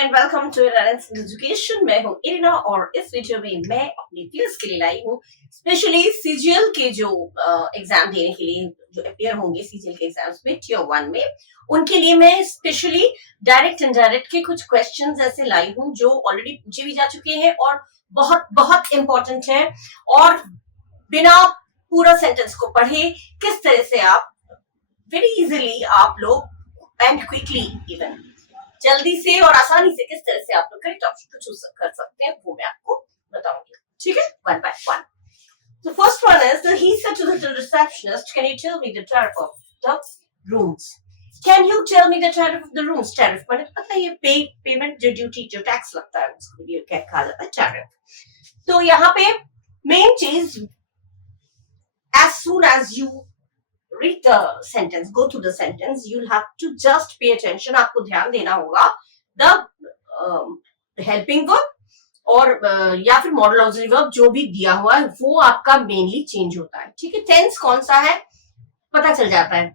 And welcome to education. मैं हूँ Irina और इस वीडियो में मैं अपनी व्यूअर्स के लिए लाई हूँ स्पेशली सीजीएल के जो एग्जाम देने के लिए जो अपियर होंगे सीजीएल के एग्जाम्स में टियर 1 में, उनके लिए मैं स्पेशली डायरेक्ट इनडायरेक्ट के कुछ क्वेश्चंस ऐसे लाई हूँ जो ऑलरेडी पूछे भी जा चुके हैं और बहुत बहुत इंपॉर्टेंट है। और बिना पूरा सेंटेंस को पढ़े किस तरह से आप वेरी इजिली आप लोग एंड क्विकली इवन जल्दी से और आसानी से किस तरह से आप लोग करेक्ट ऑप्शन को चूज कर सकते हैं वो मैं आपको बताऊंगी। ठीक है, one by one. The first one is that he said to the receptionist, "Can you tell me the tariff of the rooms?" Can you tell me the tariff of the rooms? Tariff माने पता है ये payment जो duty जो tax लगता है उसको ये क्या कहा जाता है, टैरिफ। तो यहाँ पे मेन चीज as soon as you read the sentence, go to the sentence, you'll have to just pay attention. आपको ध्यान देना होगा the helping verb और या फिर modal auxiliary verb जो भी दिया हुआ है वो आपका मेनली चेंज होता है। ठीक है, टेंस कौन सा है पता चल जाता है।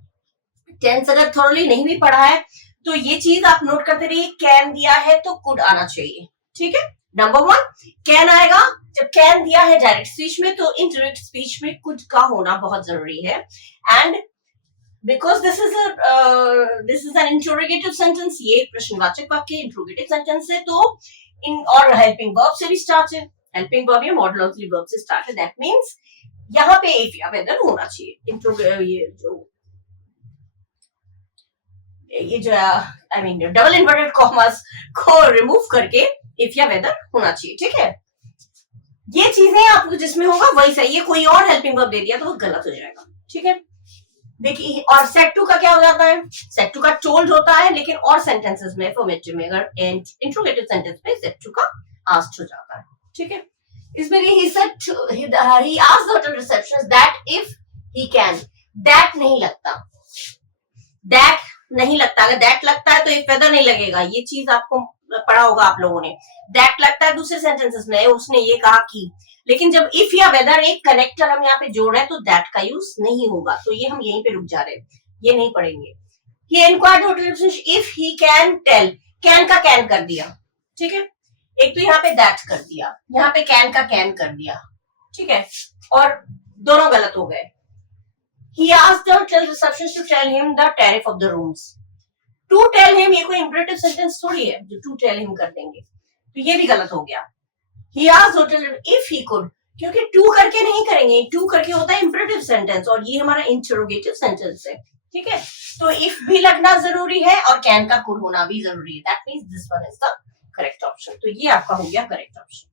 टेंस अगर थोरली नहीं भी पढ़ा है तो ये चीज आप नोट करते रहिए, कैन दिया है तो कुड आना चाहिए। ठीक है, नंबर वन कैन आएगा। जब कैन दिया है डायरेक्ट स्पीच में तो इनडायरेक्ट स्पीच में कुड का होना बहुत जरूरी है। And because this is an interrogative sentence, ये प्रश्नवाचक वाक्य इंटरोगेटिव सेंटेंस है तो इन और हेल्पिंग वर्ब से भी स्टार्ट है, हेल्पिंग वर्ब या मॉडल ऑक्सिलरी वर्ब से स्टार्ट है। दैट मींस यहाँ पे इफ या वेदर होना चाहिए। ये जो I mean double inverted commas को रिमूव करके इफ या वेदर होना चाहिए। ठीक है, ये चीजें आपको जिसमें होगा वही सही है, कोई और हेल्पिंग वर्ब दे दिया तो वो गलत हो जाएगा। ठीक है, देखिए और सेट टू का क्या हो जाता है, सेट टू का टोल्ड होता है, लेकिन और सेंटेंसेस में अफर्मेटिव में अगर इंट्रोगेटिव सेंटेंस में सेट टू का आस्क्ड हो जाता है। ठीक है, इसमें he said he asked the hotel receptionist that if he can, that नहीं लगता, दैट नहीं लगता। अगर दैट लगता है तो इफ वेदर नहीं लगेगा, ये चीज आपको पढ़ा होगा आप लोगों ने। दैट लगता है दूसरे सेंटेंसेस में, उसने ये कहा कि, लेकिन जब इफ या वेदर एक कनेक्टर हम यहाँ पे जोड़ रहे हैं तो दैट का यूज नहीं होगा, तो ये हम यहीं पे रुक जा रहे हैं, ये नहीं पढ़ेंगे। He inquired hotel receptionist if he can tell, can का कैन कर दिया। ठीक है, एक तो यहाँ पे दैट कर दिया, यहाँ पे कैन का कैन कर दिया। ठीक है, और दोनों गलत हो गए। He asked the hotel receptionist to tell him the tariff of the rooms. To tell him ये कोई imperative sentence थोड़ी है जो to tell him कर देंगे, तो ये भी गलत हो गया। He asked hotel if he could, क्योंकि to करके नहीं करेंगे, to करके होता है imperative sentence और ये हमारा interrogative sentence है। ठीक है, तो if भी लगना जरूरी है और can का could होना भी जरूरी है। That means this one is the correct option. तो ये आपका हो गया correct option।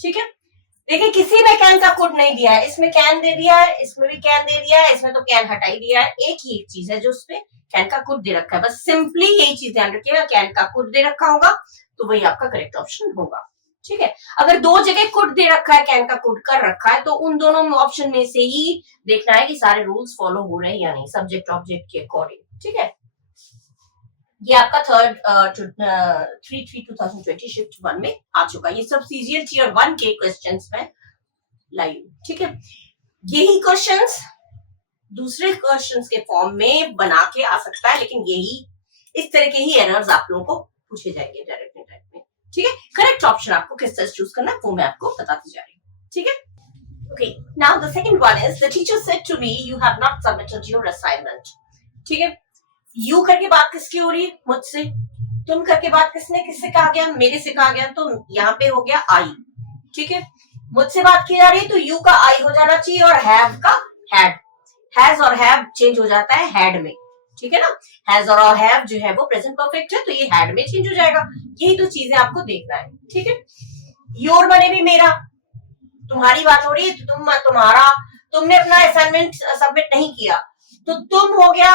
ठीक है, देखिए किसी में कैन का कोड नहीं दिया है, इसमें कैन दे दिया है, इसमें भी कैन दे दिया है, इसमें तो कैन हटा ही दिया है। एक ही एक चीज है जो उसमें कैन का कोड दे रखा है, बस सिंपली यही चीज ध्यान रखिएगा, कैन का कोड दे रखा होगा तो वही आपका करेक्ट ऑप्शन होगा। ठीक है, अगर दो जगह कोड दे रखा है, कैन का कोड कर रखा है, तो उन दोनों ऑप्शन में से ही देखना है कि सारे रूल्स फॉलो हो रहे हैं या नहीं, सब्जेक्ट ऑब्जेक्ट के अकॉर्डिंग। ठीक है, ये आपका थर्ड 3/3/2020 शिफ्ट 1 में आ चुका है। ये सब सीजीएल टियर 1 के क्वेश्चंस में लाइव। ठीक है, यही क्वेश्चंस दूसरे क्वेश्चंस के फॉर्म में बना के आ सकता है, लेकिन यही इस तरह के ही एरर्स आप लोगों को पूछे जाएंगे डायरेक्ट टाइप में। ठीक है, करेक्ट ऑप्शन आपको किस तरह चूज करना है वो मैं आपको बताती जा रही हूँ। ठीक है, okay, now the second one is the teacher said to me you have not submitted your assignment. ठीक है, यू करके बात किसकी हो रही है, मुझसे। तुम करके बात किससे कहा गया, मेरे से कहा गया, तो यहाँ पे हो गया आई। ठीक है, मुझसे बात की जा रही है तो यू का आई हो जाना चाहिए और हैव का हैड, हैज और हैव चेंज हो जाता है हैड में। ठीक है ना, हैज और हैव जो है वो प्रेजेंट परफेक्ट है तो ये हैड में चेंज हो जाएगा। यही तो चीजें आपको देखना है। ठीक है, योर बने भी मेरा, तुम्हारी बात हो रही है तो तुम्हारा, तुमने अपना असाइनमेंट सबमिट नहीं किया तो तुम हो गया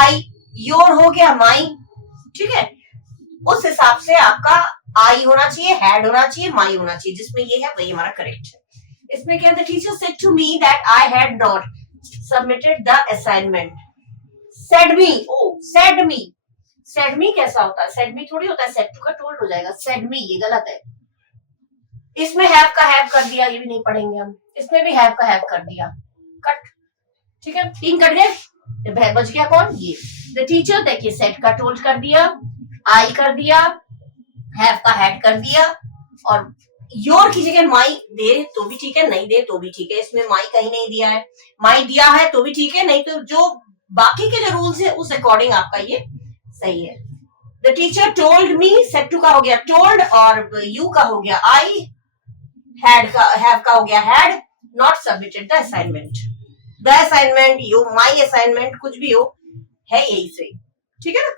आई, योर हो गया माई। ठीक है, उस हिसाब से आपका आई होना चाहिए, हैड होना चाहिए, माई होना चाहिए, जिसमें ये है वही हमारा करेक्ट है। इसमें क्या है, teacher said to me that I had not submitted the assignment. Said me, oh said me, said me कैसा होता है, सेड मी थोड़ी होता है, सेड टू का टोल्ड हो जाएगा, सेड मी ये गलत है। इसमें हैव का हैव कर दिया, ये भी नहीं पढ़ेंगे हम। इसमें भी हैव का हैव कर दिया, कट। ठीक है, 3 कट गए, बच गया कौन, ये। द टीचर देखिए सेट का टोल्ड कर दिया, आई कर दिया, हैव का हैड कर दिया और योर की जगह माई दे तो भी ठीक है, नहीं दे तो भी ठीक है, इसमें माई कहीं नहीं दिया है, माई दिया है तो भी ठीक है, नहीं तो जो बाकी के जो रूल्स है उस अकॉर्डिंग आपका ये सही है। The teacher told me, said to का हो गया टोल्ड और यू का हो गया आई, हैड का हैव का हो गया had, not submitted the assignment. The assignment, you, my assignment, कुछ भी हो है यही सही, ठीक है ना।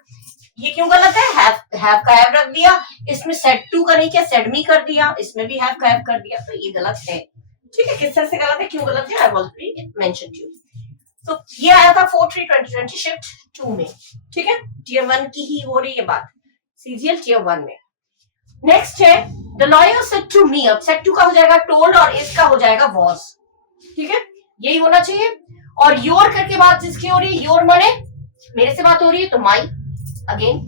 ये क्यों गलत है, हैव का हैव रख दिया, इसमें सेड टू का नहीं किया, सेड मी कर दिया, इसमें भी हैव का हैव कर दिया, तो ये गलत है, ठीक है। किस तरह से गलत है, क्यों गलत है, I have already mentioned you. तो ये आया था 4/3/2020 शिफ्ट 2 में, ठीक है। टियर 1 की ही हो रही है बात, सीजीएल टियर 1 में। नेक्स्ट है the lawyer said to me, अब सेड टू का हो जाएगा टोल्ड और इसका हो जाएगा वॉज, ठीक है, यही होना चाहिए। और योर करके बात जिसकी हो रही है, योर माने मेरे से बात हो रही है तो माई, अगेन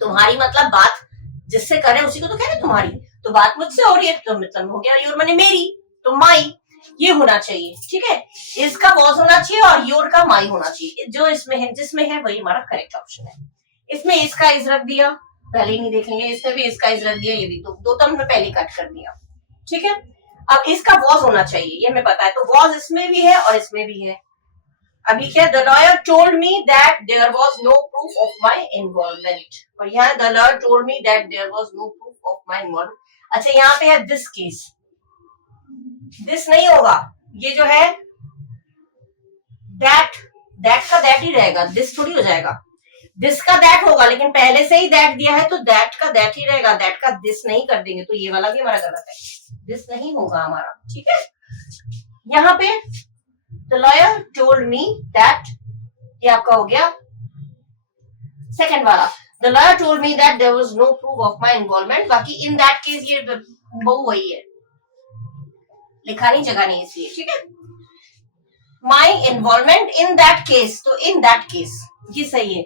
तुम्हारी मतलब बात जिससे करे उसी को तो कह रहे तुम्हारी, तो बात मुझसे हो रही है तो मतलब हो गया योर माने मेरी, तो माई ये होना चाहिए, ठीक है। इसका वॉज होना चाहिए और योर का माई होना चाहिए, जो इसमें है जिसमें है वही हमारा करेक्ट ऑप्शन है। इसमें इसका इज रख दिया, पहले ही नहीं देखेंगे, इसमें भी इसका इज रख दिया, ये भी दो तो हमने पहले कट कर दिया, ठीक है। अब इसका वॉज होना चाहिए, ये हमें पता है, तो वॉज इसमें भी है और इसमें भी है। अभी क्या, the lawyer told me that there was no proof of my involvement, और यहाँ the lawyer told me that there was no proof of my involvement. अच्छा यहाँ पे है दिस केस, दिस नहीं होगा, ये जो है दैट, दैट का दैट ही रहेगा, दिस थोड़ी हो जाएगा, दिस का दैट होगा, लेकिन पहले से ही दैट दिया है तो दैट का दैट ही रहेगा, दैट का दिस नहीं कर देंगे, तो ये वाला भी हमारा गलत है, दिस नहीं होगा हमारा, ठीक है। यहाँ पे the lawyer told me that, ये आपका हो गया सेकंड वाला, the lawyer told me that there was no proof of my involvement, बाकी इन दैट केस ये बहु वही है, लिखा नहीं जगह नहीं इसलिए, ठीक है। My involvement in that case, तो इन दैट केस ये सही है,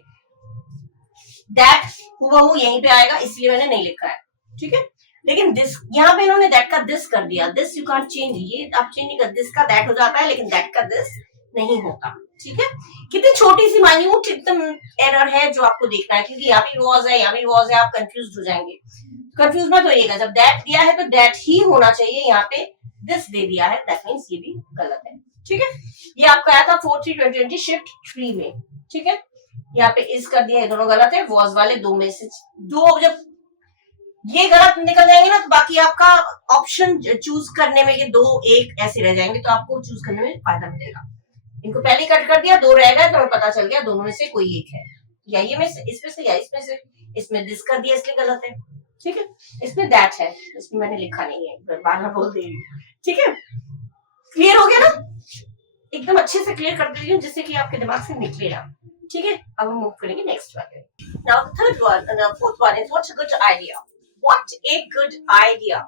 दैट हुआ यहीं पे आएगा इसलिए मैंने नहीं लिखा है, ठीक है। लेकिन दिस यहाँ पे इन्होंने दैट का दिस कर दिया, दिस यू कांट चेंज, ये आप चेंज नहीं कर, दिस का दैट हो जाता है लेकिन दैट का दिस नहीं होता, ठीक है। कितनी छोटी सी माइन्यूट एकदम एरर है जो आपको देखना है, क्योंकि यहाँ भी वॉज है, यहाँ भी वॉज है, आप कंफ्यूज हो जाएंगे। कंफ्यूज मत होइएगा, जब दैट दिया है तो दैट ही होना चाहिए, यहाँ पे दिस दे दिया है, दैट मीन्स ये भी गलत है, ठीक है। ये आपका आया था 4/3/2020 शिफ्ट 3 में, ठीक है। यहाँ पे इस कर दिया, ये दोनों गलत है, वॉज वाले दो में से दो, जब ये गलत निकल जाएंगे ना तो बाकी आपका ऑप्शन चूज करने में ये दो एक ऐसे रह जाएंगे, तो आपको चूज करने में फायदा मिलेगा। इनको पहले कट कर दिया, दो रह गए तो हमें पता चल गया दोनों में से कोई एक है, या ये में से, इसमें से या इसमें से, इसमें दिस कर दिया इसलिए गलत है, ठीक है। इसमें दैट है, इसमें मैंने लिखा नहीं है, बार बार बोल दे रही हूँ, ठीक है। क्लियर हो गया ना, एकदम अच्छे से क्लियर कर देती हूँ जिससे कि आपके दिमाग से निकले ना, ठीक है। अब हम मूव करेंगे नेक्स्ट वाले। Now third one, fourth one is what's a good idea, what a good idea,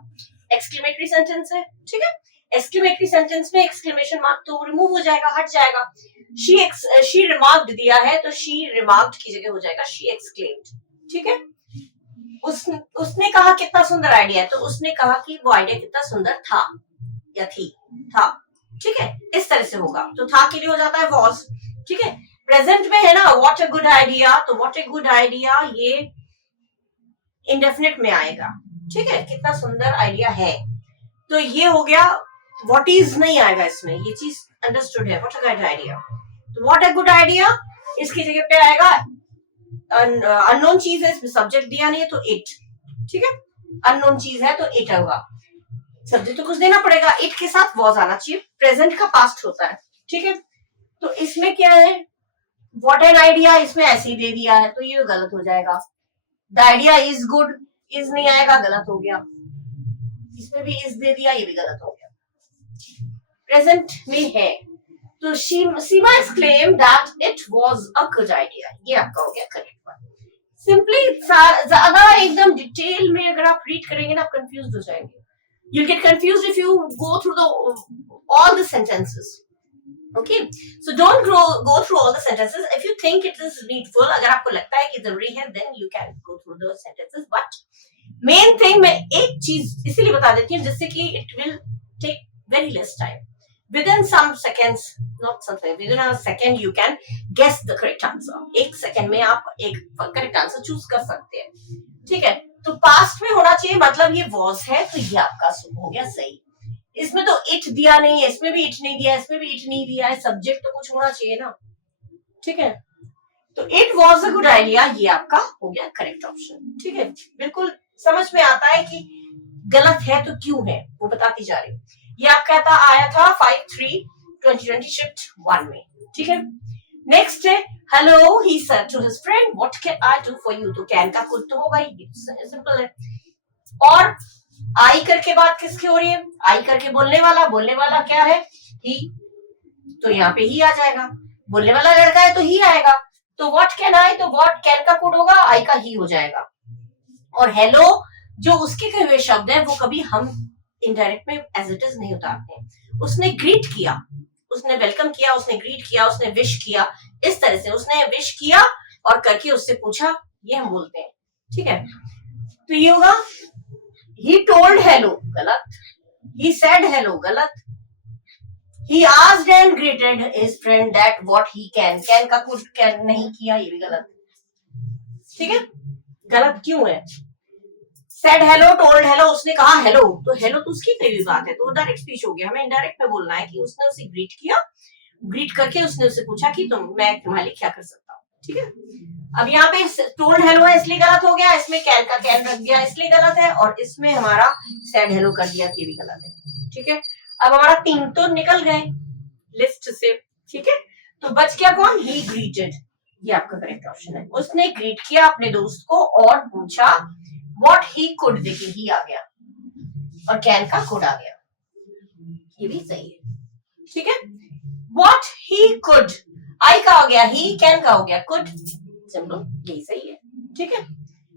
exclamatory sentence है, ठीक है। एक्सक्लेमेटरी सेंटेंस में एक्सक्लेमेशन मार्क तो रिमूव हो जाएगा, हट जाएगा। शी रिमार्क्ड दिया है तो शी रिमार्क्ड की जगह हो जाएगा शी एक्सक्लेम्ड, ठीक है। उसने कहा कितना सुंदर आइडिया है, तो उसने कहा कि वो आइडिया कितना सुंदर था या थी, था, ठीक है, इस तरह से होगा, तो था के लिए हो जाता है वॉज, ठीक है। प्रेजेंट में है ना व्हाट अ गुड आइडिया, तो व्हाट अ गुड आइडिया ये इंडेफिनिट में आएगा, ठीक है, कितना सुंदर आइडिया है, तो ये हो गया, व्हाट इज नहीं आएगा इसमें, ये चीज अंडरस्टूड है, व्हाट अ गुड आइडिया, तो व्हाट अ गुड आइडिया इसकी जगह पे आएगा अननोन चीज है, इसमें सब्जेक्ट दिया नहीं है तो इट, ठीक है, अननोन चीज है तो इट होगा, सब्जेक्ट तो कुछ देना पड़ेगा, इट के साथ वॉज आना चाहिए, प्रेजेंट का पास्ट होता है, ठीक है। तो इसमें क्या है, व्हाट एन आइडिया इसमें ऐसे ही दे दिया है तो ये गलत हो जाएगा, the idea is good, is नहीं आएगा, गलत हो गया, इसमें भी इज दे दिया, ये भी गलत हो गया। प्रेजेंट में है तो सीमा exclaimed that it was a good idea, ये आपका हो गया करेक्ट वन। सिंपली ज्यादा एकदम डिटेल में अगर आप रीड करेंगे ना आप कंफ्यूज हो जाएंगे, you'll get confused if you go through all the sentences, okay, so don't go through all the sentences, if you think it is needful, अगर आपको लगता है कि जरूरी है then you can go through those sentences, but main thing मैं एक चीज इसीलिए बता देती हूँ जिससे कि it will take very less time, within some seconds, not something, within a second you can guess the correct answer, एक सेकंड में आप एक करेक्ट आंसर चूज कर सकते हैं, ठीक है। तो पास्ट में होना चाहिए, मतलब ये वॉज है, तो ये आपका हो गया सही। इसमें तो इट दिया नहीं है, इसमें भी इट नहीं दिया, इसमें भी इट नहीं दिया है, सब्जेक्ट तो कुछ होना चाहिए ना, ठीक है। तो it was a good idea, ये आपका हो गया करेक्ट ऑप्शन, ठीक है। बिल्कुल समझ में आता है कि गलत है तो क्यों है, वो बताती जा रही हूँ। ये आपका था आया था 5/3/2020 शिफ्ट 1 में, ठीक है। नेक्स्ट है hello he said to his friend what can I do for you, तो कैन का कुछ तो होगा ही, सिंपल है। और आई करके बात किसकी हो रही है, आई करके बोलने वाला क्या है, ही, तो यहाँ पे ही आ जाएगा, बोलने वाला लड़का है तो ही आएगा। तो व्हाट कैन आई, तो व्हाट कैन का कोड होगा, आई का ही हो जाएगा। और हेलो जो उसके कहे हुए शब्द है वो कभी हम इनडायरेक्ट में एज इट इज नहीं उतारते। उसने ग्रीट किया, उसने वेलकम किया, उसने ग्रीट किया, उसने विश किया, इस तरह से उसने विश किया और करके उससे पूछा, ये हम बोलते हैं, ठीक है। तो ये होगा he told hello, गलत। he said hello, गलत। he asked and greeted his friend that what he can का कुछ कैन नहीं किया, ये भी गलत, ठीक है। गलत क्यों है, said hello, told hello, उसने कहा हेलो, तो हेलो तो उसकी कही हुई बात है, तो डायरेक्ट स्पीच हो गया। हमें इनडायरेक्ट में बोलना है कि उसने उसे ग्रीट किया, ग्रीट करके उसने उसे पूछा कि मैं तुम्हारे लिए क्या कर सकता हूँ, ठीक है। अब यहाँ पे टोल्ड हेलो है इसलिए गलत हो गया, इसमें कैन का कैन रख दिया इसलिए गलत है, और इसमें हमारा सेड हेलो कर दिया, ये भी गलत है, ठीक है। अब हमारा 3 तो निकल गए लिस्ट से, ठीक है। तो बच गया कौन, ही ग्रीटेड, ये आपका करेक्ट ऑप्शन है। उसने ग्रीट किया अपने दोस्त को और पूछा व्हाट ही कुड, देखिए ही आ गया और कैन का कुड आ गया, ये भी सही है, ठीक है। व्हाट ही कुड, आई का हो गया ही, कैन का हो गया कुड, सिंपल, यही सही है, ठीक है।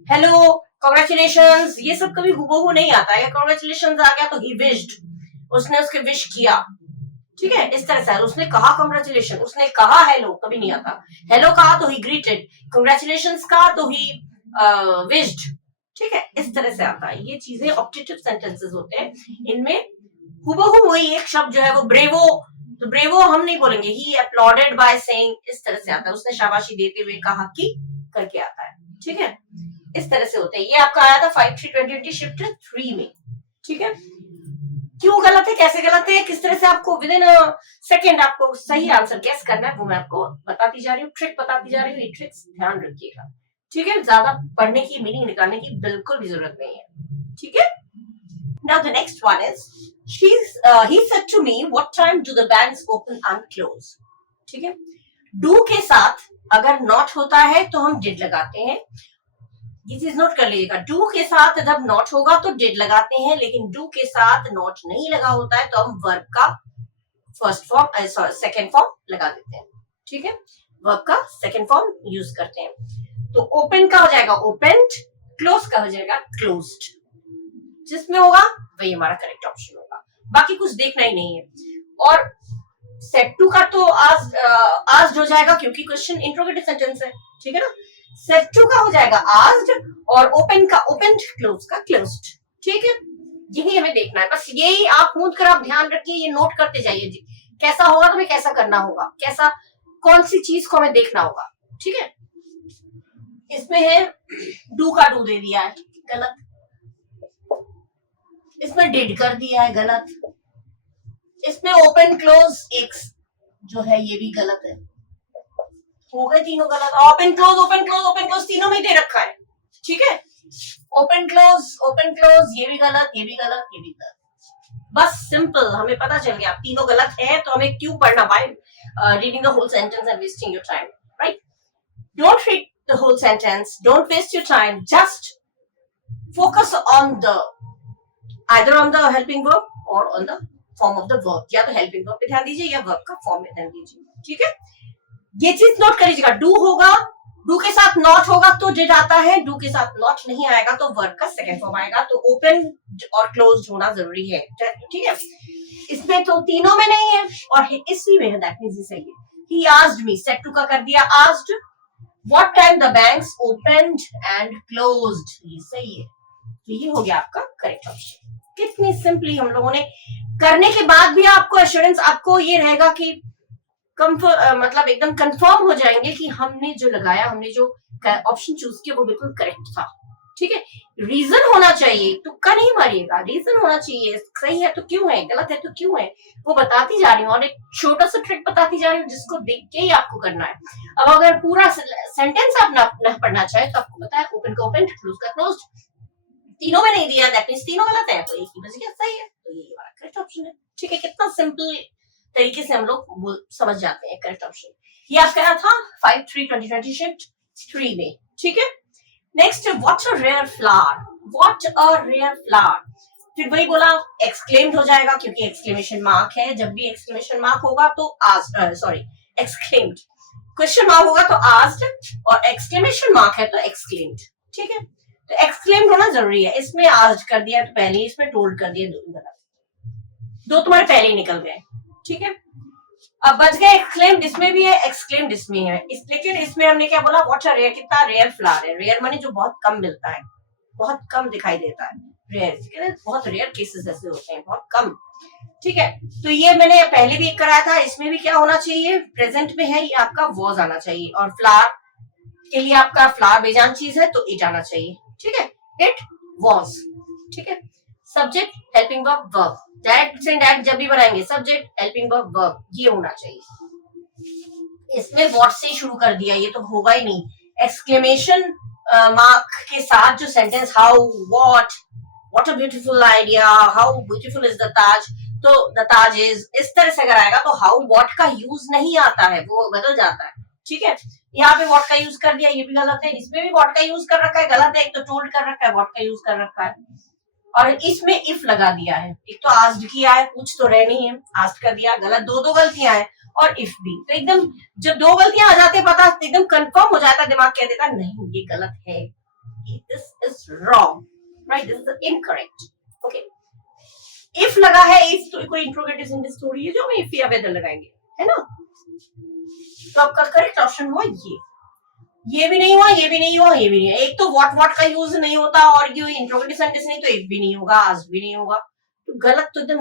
हेलो, कांग्रेचुलेशंस, ये सब कभी हुबहू नहीं आता है। कांग्रेचुलेशंस आ गया तो ही विश्ड, उसने उसके विश किया, ठीक है, इस तरह से। उसने कहा कांग्रेचुलेशन, उसने कहा हेलो, कभी नहीं आता। हेलो कहा तो ही ग्रीटेड, कांग्रेचुलेशंस कहा तो ही विश्ड, ठीक है, इस तरह से आता है। ये चीजें ऑप्टेटिव सेंटेंसेस होते हैं, इनमें हुबहू वही एक शब्द जो है वो ब्रेवो, तो ब्रेवो हम नहीं बोलेंगे, ही अपलॉडेड बाय सेइंग, इस तरह से आता है, उसने शाबाशी देते हुए कहा कि, करके आता है, ठीक है, इस तरह से होते हैं। ये आपका आया था 5/3/2020 शिफ्ट 3 में, ठीक है। क्यों गलत है, कैसे गलत है, किस तरह से आपको विद इन सेकेंड आपको सही आंसर गेस करना है, वो मैं आपको बताती जा रही हूँ, ट्रिक बताती जा रही हूँ। ये ट्रिक्स ध्यान रखिएगा, ठीक है। ज्यादा पढ़ने की, मीनिंग निकालने की बिल्कुल भी जरूरत नहीं है, ठीक है। Now the next one is he said to me what time do the banks open and close, ठीक है। do के साथ अगर not होता है तो हम did लगाते हैं, ये चीज नोट कर लीजिएगा। do के साथ जब not होगा तो did लगाते हैं, लेकिन do के साथ not नहीं लगा होता है तो हम verb का फर्स्ट फॉर्म सेकेंड फॉर्म लगा देते हैं, ठीक है। वर्ब का सेकेंड फॉर्म यूज करते हैं। तो ओपन का हो जाएगा ओपेंड, क्लोज का हो जाएगा क्लोज्ड, जिसमें होगा वही हमारा करेक्ट ऑप्शन होगा, बाकी कुछ देखना ही नहीं है। और सेट टू का तो आस्क्ड हो जाएगा क्योंकि क्वेश्चन इंट्रोगेटिव सेंटेंस है, ठीक है ना। सेट टू का हो जाएगा आस्क्ड और ओपन का ओपेंड, क्लोज का क्लोज्ड, ठीक है। यही हमें देखना है, बस यही आप मूंद कर आप ध्यान रखिए, ये नोट करते जाइए जी, कैसा होगा तो हमें कैसा करना होगा, कैसा कौन सी चीज को हमें देखना होगा, ठीक है। इसमें है डू का डू दे दिया है, गलत। इसमें डिड कर दिया है, गलत। इसमें ओपन क्लोज एक जो है ये भी गलत है, हो गए तीनों गलत। Open close open close open close तीनों में दे रखा है, ठीक है। ओपन क्लोज ये भी गलत, ये भी गलत, ये भी गलत। बस सिंपल, हमें पता चल गया तीनों गलत है, तो हमें क्यों पढ़ना, by reading the whole sentence and wasting your time, right. Don't read the whole sentence, don't waste your time, just focus on the either on the helping verb or on the form of the verb, या तो helping verb पे ध्यान दीजिए या verb का form में ध्यान दीजिए, ठीक है। ये चीज नोट कर लीजिएगा, do होगा, do के साथ not होगा तो did आता है, do के साथ not नहीं आएगा तो verb का second form आएगा, तो open और closed होना जरूरी है, ठीक है। इसमें तो तीनों में नहीं है और इसी में है, that means ये सही है। He asked me, set to का कर दिया asked, what time the banks opened and closed, ये सही है, तो ये हो गया आपका करेक्ट ऑप्शन। कितनी सिंपली हम लोगों ने करने के बाद भी आपको एश्योरेंस, आपको ये रहेगा कि मतलब एकदम कंफर्म हो जाएंगे कि हमने जो लगाया, हमने जो ऑप्शन चूज किया वो बिल्कुल करेक्ट था, ठीक है, रीजन होना चाहिए, तुक्का नहीं मारिएगा, रीजन होना चाहिए, सही है तो क्यों है, गलत है तो क्यों है, वो बताती जा रही हूँ और एक छोटा सा ट्रिक बताती जा रही हूँ जिसको देख के ही आपको करना है। अब अगर पूरा सेंटेंस आप ना पढ़ना चाहे तो आपको पता है ओपन का ओपन, क्लोज का क्लोज, तीनों में नहीं दिया दैट मींस तीनों गलत है, तो एक ही बच गया सही है, तो ये हमारा करेक्ट ऑप्शन है। ठीक है, कितना सिंपल तरीके से हम लोग समझ जाते हैं करेक्ट ऑप्शन। ये आपका था 5-3-2020 शिफ्ट 3 में। ठीक है, next what a rare flower, what a rare flower, फिर वही बोला एक्सक्लेम्ड हो जाएगा क्योंकि एक्सक्लेमेशन मार्क है, जब भी एक्सक्लेमेशन मार्क होगा तो asked, sorry exclaimed, question mark होगा तो आस्क्ड और एक्सक्लेमेशन मार्क है तो एक्सक्लेम्ड। ठीक है, तो एक्सक्लेम्ड होना जरूरी है, इसमें आस्क्ड कर दिया तो पहले, इसमें टोल्ड कर दिया, दो तुम्हारे पहले ही निकल गए। ठीक है, अब बच गए एक्सक्लेम्ड, इसमें भी है एक्सक्लेम्ड इसमें है, लेकिन इसमें हमने क्या बोला, व्हाट अ रेयर, कितना रेयर फ्लावर है, रेयर माने जो बहुत कम मिलता है, बहुत कम दिखाई देता है, रेयर बहुत रेयर केसेस ऐसे होते हैं, बहुत कम। ठीक है, तो ये मैंने पहले भी कराया था, इसमें भी क्या होना चाहिए, प्रेजेंट में है, ये आपका वॉज आना चाहिए, और फ्लावर के लिए आपका फ्लावर बेजान चीज है तो इट आना चाहिए। ठीक है, इट वॉज। ठीक है, subject helping verb verb, direct से डायरेक्ट जब भी बनाएंगे सब्जेक्ट हेल्पिंग वर्ब वर्ब ये होना चाहिए। इसमें व्हाट से शुरू कर दिया, ये तो होगा ही नहीं, एक्सक्लेमेशन मार्क के साथ जो sentence how what a beautiful idea, how beautiful is the Taj, तो द ताज इज, इस तरह से अगर आएगा तो हाउ व्हाट का यूज नहीं आता है, वो बदल जाता है। ठीक है, यहाँ पे व्हाट का यूज कर दिया, ये भी गलत है, इसमें भी व्हाट का यूज कर रखा है, गलत है, एक तो टोल्ड कर रखा है, व्हाट का यूज कर रखा है, और इसमें इफ लगा दिया है, एक तो आस्क्ड किया है, पूछ तो रहे नहीं है, आस्क्ड कर दिया, गलत, दो गलतियां हैं, और इफ भी, तो एकदम जब दो गलतियां आ जाती है पता एकदम कंफर्म हो जाता है, दिमाग कह देता नहीं ये गलत है, this is wrong, right, this is incorrect. Okay, if लगा है, इफ तो कोई इंट्रोगेटिव सेंटेंस थोड़ी है जो हम इफ या वेदर लगाएंगे, है ना, तो आपका करेक्ट ऑप्शन हुआ ये भी नहीं हुआ, ये भी नहीं हुआ, ये भी नहीं है, एक तो व्हाट का यूज नहीं होता, और ये इंट्रोगेटिव सेंटेंस नहीं, तो इफ भी नहीं होगा, आस्क्ड भी नहीं होगा, तो गलत तो एकदम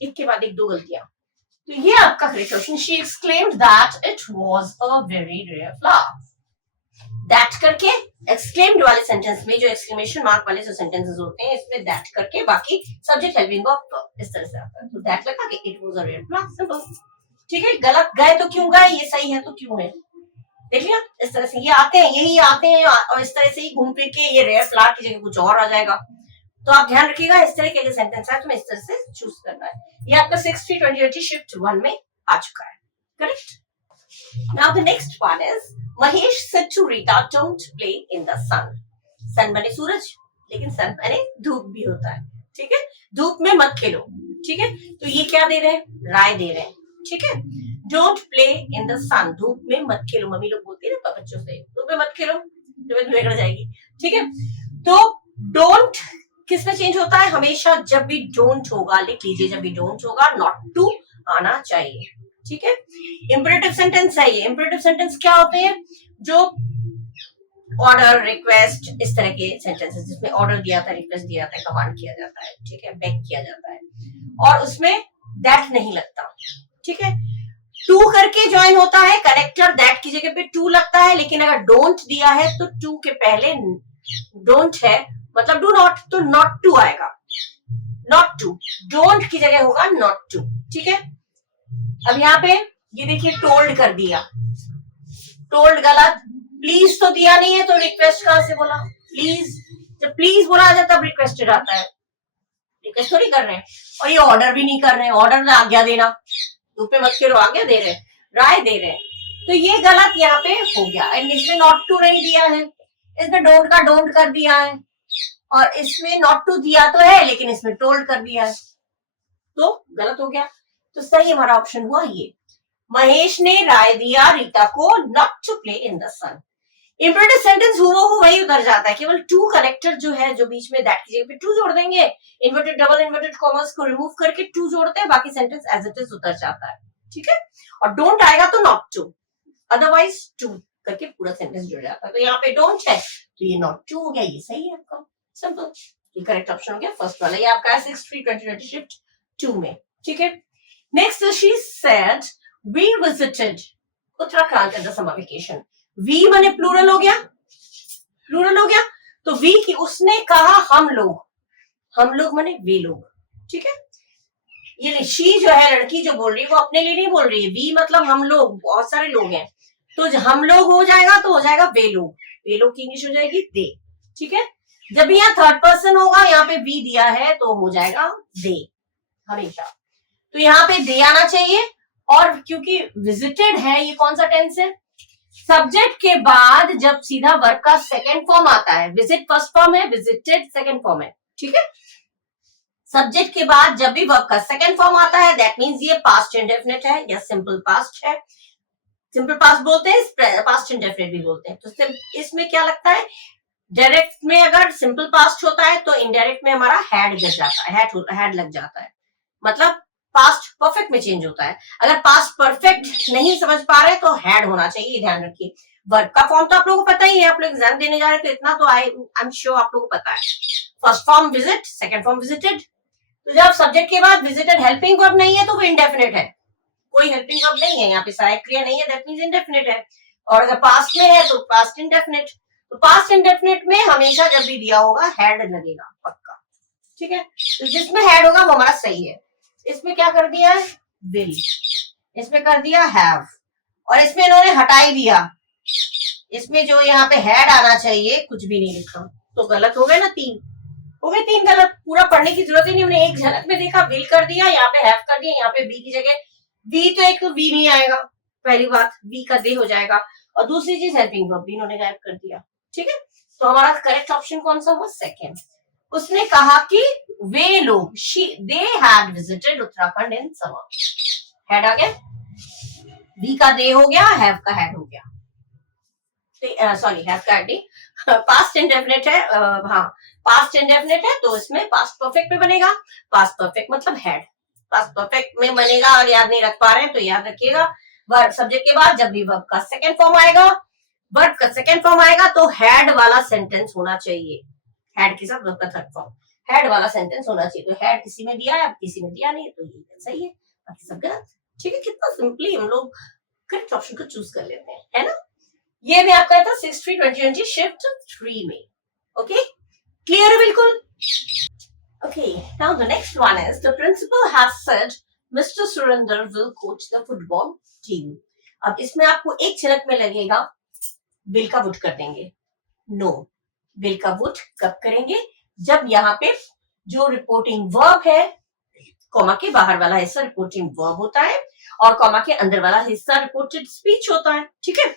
एक के बाद एक दो गलतियां, तो ये आपका correct option. She exclaimed that it was a very rare flower, that करके एक्सक्लेम्ड वाले सेंटेंस में जो एक्सक्लेमेशन मार्क वाले जो सेंटेंसेस होते हैं इसमें दैट करके बाकी सब्जेक्ट हेल्पिंग वर्ब इस तरह से आता है, तो दैट लगा के it was a rare flower, simple. ठीक है, गलत गए तो क्यों गए, ये सही है तो क्यों है, देख लिया, इस तरह से ये आते हैं, यही आते हैं, और इस तरह से ही घूम फिर के ये रेयर फ्लावर की जगह कुछ और आ जाएगा, तो आप ध्यान रखिएगा, इस तरह के सेंटेंस है तुम्हें इस तरह से चूज करना है। ये आपका 6-3-20 शिफ्ट 1 में आ चुका है, correct. Now the next one is Mahesh said to Rita don't play in the sun, sun बने सूरज, लेकिन सन बने धूप भी होता है, ठीक है, धूप में मत खेलो, ठीक है, तो ये क्या दे रहे हैं, राय दे रहे हैं, ठीक है, डोंट प्ले इन द सन, धूप में मत खेलो, मम्मी लोग बोलती है ना बच्चों से, धूप में मत खेलो, धूप बिगड़ जाएगी, ठीक है, तो डोंट किस में चेंज होता है, हमेशा जब भी डोंट होगा लिख लीजिए, जब भी डोंट होगा नॉट टू आना चाहिए, ठीक है, इंपरेटिव सेंटेंस है ये, इंपरेटिव सेंटेंस क्या होते हैं, जो ऑर्डर, रिक्वेस्ट, इस तरह के सेंटेंसेस जिसमें ऑर्डर दिया था, रिक्वेस्ट दिया था, कमांड किया जाता है, ठीक है, बेग किया जाता है, और उसमें दैट नहीं लगता, ठीक है, टू करके ज्वाइन होता है, कनेक्टर दैट की जगह पे टू लगता है, लेकिन अगर डोंट दिया है तो टू के पहले डोंट है, मतलब डू नॉट, तो नॉट टू आएगा, नॉट टू, डोंट की जगह होगा नॉट टू, ठीक है। अब यहाँ पे ये देखिए टोल्ड कर दिया, टोल्ड गलत, प्लीज तो दिया नहीं है तो रिक्वेस्ट कहां से बोला, प्लीज, जब प्लीज बोला जाता तब रिक्वेस्टेड आता है, रिक्वेस्ट थोड़ी कर रहे हैं, और ये ऑर्डर भी नहीं कर रहे हैं, ऑर्डर में आज्ञा देना, धूप में मत खेलो आज्ञा दे रहे हैं, राय दे रहे हैं, तो ये गलत यहाँ पे हो गया, एंड इसमें नॉट टू नहीं दिया है, इसमें डोंट का डोंट कर दिया है, और इसमें नॉट टू दिया तो है लेकिन इसमें टोल्ड कर दिया है, तो गलत हो गया, तो सही हमारा ऑप्शन हुआ ये, महेश ने राय दिया रीता को not to play in the sun. Imperative sentence हुआ वही उतर जाता है, केवल टू करेक्टर जो है, जो बीच में दैट की जगह पे टू जोड़ देंगे, इन्वर्टेड डबल इन्वर्टेड कॉमर्स को रिमूव करके टू जोड़ते हैं, बाकी सेंटेंस एज इट इज उतर जाता है, ठीक है, और डोंट आएगा तो नॉट टू, अदरवाइज टू करके पूरा सेंटेंस जुड़ जाता है, तो यहाँ पे डोंट है तो ये नॉट टू हो गया, ये सही है आपका, सिंपल, ये करेक्ट ऑप्शन हो गया फर्स्ट वाला, ये आपका 6-3-20 शिफ्ट 2 में, ठीक है। Next she said we visited Uttarakhand in the summer vacation, we माने प्लूरल हो गया, प्लूरल हो गया, तो वी की उसने कहा हम लोग माने वे लोग, ठीक है। ये शी जो है लड़की जो बोल रही है वो अपने लिए नहीं बोल रही है, वी मतलब हम लोग, बहुत सारे लोग हैं, तो हम लोग हो जाएगा तो हो जाएगा वे लोग की इंग्लिश हो जाएगी दे, ठीक है। जब यहाँ थर्ड पर्सन होगा, यहाँ पे वी दिया है तो हो जाएगा दे हमेशा, तो यहाँ पे दे आना चाहिए। और क्योंकि विजिटेड है, ये कौन सा टेंस है, सब्जेक्ट के बाद जब सीधा वर्ब का सेकेंड फॉर्म आता है, विजिट फर्स्ट फॉर्म है, विजिटेड सेकेंड फॉर्म है, ठीक है। सब्जेक्ट के बाद जब भी वर्ब का सेकेंड फॉर्म आता है, दैट मींस ये पास्ट इंडेफिनिट है या सिंपल पास्ट है। सिंपल पास्ट बोलते हैं, पास्ट इंडेफिनिट भी बोलते हैं। तो इसमें क्या लगता है, डायरेक्ट में अगर सिंपल पास्ट होता है तो इनडायरेक्ट में हमारा हैड लग जाता है, हैड लग जाता है, मतलब पास्ट परफेक्ट में चेंज होता है। अगर पास्ट परफेक्ट नहीं समझ पा रहे तो हैड होना चाहिए, ध्यान रखिए। वर्ब का फॉर्म तो आप लोगों को पता ही है, आप लोग एग्जाम देने जा रहे हैं तो इतना तो आई एम श्योर आप लोगों को पता है। First form visit, second form visited. तो जब सब्जेक्ट के बाद विजिटेड हेल्पिंग वर्ब नहीं है तो वो इंडेफिनिट है, कोई हेल्पिंग वर्ब नहीं है, यहाँ पे सहायक क्रिया नहीं है, दैट मींस इंडेफिनिट है। और अगर पास्ट में है तो पास्ट इंडेफिनिट। तो पास्ट इंडेफिनिट में हमेशा जब भी दिया होगा हैड लगेगा पक्का, ठीक है। तो जिसमें हैड होगा वो हमारा सही है। इसमें क्या कर दिया है, विल, इसमें कर दिया हैव, और इसमें इन्होंने हटा ही दिया। इसमें जो यहाँ पे हैड आना चाहिए कुछ भी नहीं लिखा, तो गलत हो गए ना, तीन हो गए, तीन गलत। पूरा पढ़ने की जरूरत ही नहीं, हमने एक झलक में देखा, विल कर दिया, यहाँ पे हैव कर दिया, यहाँ पे वी की जगह वी, तो एक वी नहीं आएगा, पहली बात वी का दे हो जाएगा, और दूसरी चीज हेल्पिंग वर्ब भी इन्होंने गायब कर दिया, ठीक है। तो हमारा करेक्ट ऑप्शन कौन सा हुआ, सेकेंड। उसने कहा कि वे लोग, they had visited Uttarakhand in summer, had आ गया, वी का दे हो गया, हैव का हैड हो गया, सॉरी हैव का हैड, पास्ट इंडेफिनिट है, हाँ पास्ट इंडेफिनिट है तो इसमें पास्ट परफेक्ट में बनेगा, पास्ट परफेक्ट मतलब हैड, पास्ट परफेक्ट में बनेगा। और याद नहीं रख पा रहे हैं तो याद रखिएगा, वर्ब सब्जेक्ट के बाद जब भी वर्ब का सेकंड फॉर्म आएगा, वर्ब का सेकंड फॉर्म आएगा तो हैड वाला सेंटेंस होना चाहिए, हैड के साथ वर्ब का थर्ड फॉर्म, हैड वाला सेंटेंस होना चाहिए। तो हैड किसी में दिया है, अब किसी में दिया नहीं, तो ये सही है, बाकी सब गलत, ठीक है। कितना सिंपली हम लोग करेक्ट ऑप्शन को चूज कर लेते हैं, है ना। ये भी आपका था 6-3-2020 शिफ्ट 3 में, ओके, क्लियर है बिल्कुल। Okay, now the next one is the principal has said Mr. Surinder will coach the football team. अब इसमें आपको एक झलक में लगेगा will का would कर देंगे, no, will का would कब करेंगे, जब यहाँ पे जो रिपोर्टिंग वर्ब है, कॉमा के बाहर वाला हिस्सा रिपोर्टिंग वर्ब होता है और कॉमा के अंदर वाला हिस्सा रिपोर्टेड स्पीच होता है, ठीक है।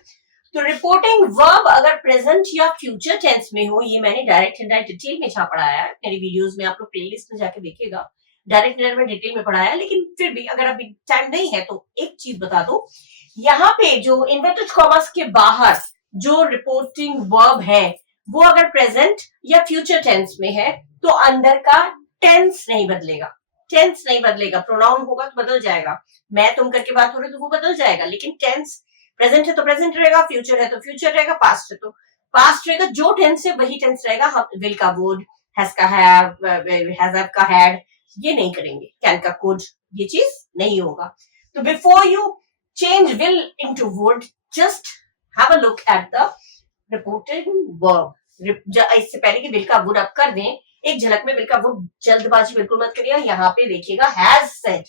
तो रिपोर्टिंग वर्ब अगर प्रेजेंट या फ्यूचर टेंस में हो, ये मैंने डायरेक्ट एंड डिटेल में पढ़ाया है मेरी वीडियोस में, आप लोग प्लेलिस्ट में जाके देखिएगा, डायरेक्ट एंड डिटेल में पढ़ाया है। लेकिन फिर भी अगर अभी टाइम नहीं है तो एक चीज बता दो, यहाँ पे जो इन्वर्टेड कॉमास के बाहर जो रिपोर्टिंग वर्ब है वो अगर प्रेजेंट या फ्यूचर टेंस में है तो अंदर का टेंस नहीं बदलेगा, टेंस नहीं बदलेगा, प्रोनाउन होगा तो बदल जाएगा, मैं तुम करके बात हो रही तो वो बदल जाएगा, लेकिन टेंस प्रेजेंट है तो प्रेजेंट रहेगा, फ्यूचर है तो फ्यूचर रहेगा, पास्ट है तो पास्ट रहेगा, जो टेंस है वही टेंस रहेगा। हम विल का वुड, हैज का हैव, हैज का हैड ये नहीं करेंगे, कैन का कुड, ये चीज नहीं होगा। तो before you change will into would, just have a look at the reported verb. इससे पहले कि विल का वुड आप कर दें, एक झलक में विल का वुड जल्दबाजी बिल्कुल मत करिए। यहाँ पे देखिएगा हैज सेड,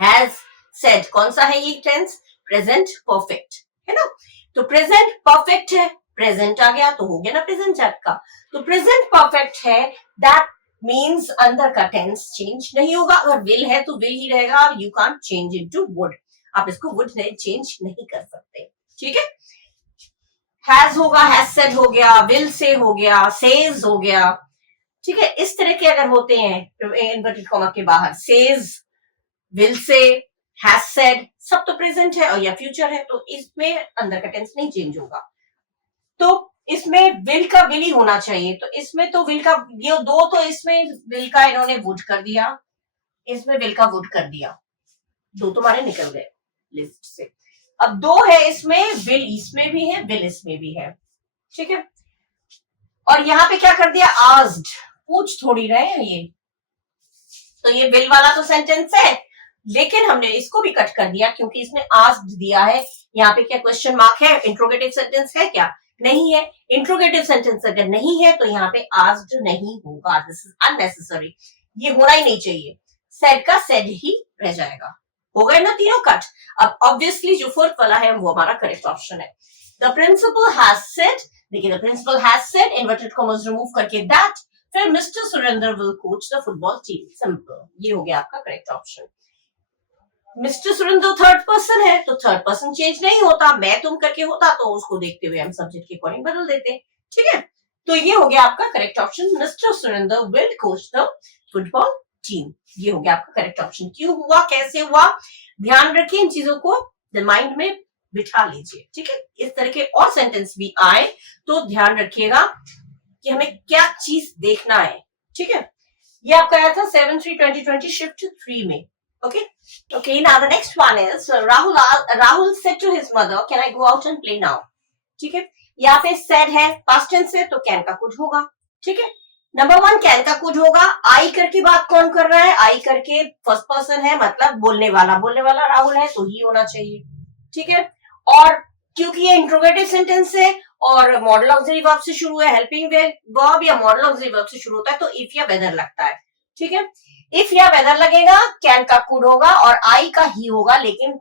हैज सेड कौन सा है ये टेंस, प्रेजेंट परफेक्ट है ना। तो प्रेजेंट परफेक्ट है, प्रेजेंट आ गया तो हो गया ना प्रेजेंट का। तो प्रेजेंट परफेक्ट है, दैट मींस अंदर का टेंस चेंज नहीं होगा। अगर विल है तो विल ही रहेगा, you can't change into would, आप इसको वुड चेंज नहीं कर सकते, ठीक है। हैज होगा, हैज सेड हो गया, विल से हो गया, सेज हो गया, ठीक है। इस तरह के अगर होते हैं इन्वर्टेड कॉमा के बाहर, says, will say, has said, सब तो प्रेजेंट है और या फ्यूचर है, तो इसमें अंदर का टेंस नहीं चेंज होगा। तो इसमें विल का विल ही होना चाहिए, तो इसमें तो विल का, ये दो तो इसमें विल का इन्होंने वुड कर दिया, इसमें विल का वुड कर दिया, दो तुम्हारे निकल गए लिस्ट से। अब दो है इसमें, विल इसमें भी है, विल इसमें भी है, ठीक है। और यहाँ पे क्या कर दिया, आस्क्ड, पूछ थोड़ी रहे हैं ये, तो ये विल वाला तो सेंटेंस है, लेकिन हमने इसको भी कट कर दिया क्योंकि इसने आस्क्ड दिया है। यहाँ पे क्या क्वेश्चन मार्क है, इंट्रोगेटिव सेंटेंस है क्या, नहीं है। इंट्रोगेटिव सेंटेंस अगर नहीं है तो यहाँ पे आस्क्ड नहीं होगा, दिस इज अननेसेसरी, ये होना ही नहीं चाहिए। सेड का सेड ही रह जाएगा। हो गए ना तीनों कट। अब ऑब्वियसली जो फोर्थ वाला है वो हमारा करेक्ट ऑप्शन है। द प्रिंसिपल हैज सेड, देखिए the principal has said inverted commas remove करके दैट, फिर mister Surendra will coach the football team, simple, ये हो गया आपका correct option. Mister Surendra third person है तो थर्ड पर्सन चेंज नहीं होता, मैं तुम करके होता तो उसको देखते हुए हम सब्जेक्ट के अकॉर्डिंग बदल देते, ठीक है। तो ये हो गया आपका correct option, mister Surendra will coach the football team, ये हो गया आपका करेक्ट ऑप्शन। क्यों हुआ, कैसे हुआ, ध्यान रखिए इन चीजों को, माइंड में बिठा लीजिए, ठीक है। इस तरह के और सेंटेंस भी आए तो ध्यान रखिएगा कि हमें क्या चीज देखना है, ठीक है। ये आपका आया था 7/3/2020 शिफ्ट 3 में, okay. Okay, now the next one is Rahul said to his mother, can I go out and play now? ठीक है, यहाँ पे said है past tense है तो can का कुछ होगा, ठीक है। नंबर 1 can का कुछ होगा, I करके बात कौन कर रहा है, I करके फर्स्ट पर्सन है मतलब बोलने वाला राहुल है तो ही होना चाहिए, ठीक है। और क्योंकि ये इंट्रोगेटिव सेंटेंस है और मॉडल ऑक्सिलरी वर्ब से शुरू है, हेल्पिंग वर्ब या मॉडल ऑक्सिलरी वर्ब से शुरू होता है तो इफ या वेदर लगता है, ठीक है। इफ या वेदर लगेगा, कैन का कुड होगा और आई का ही होगा, लेकिन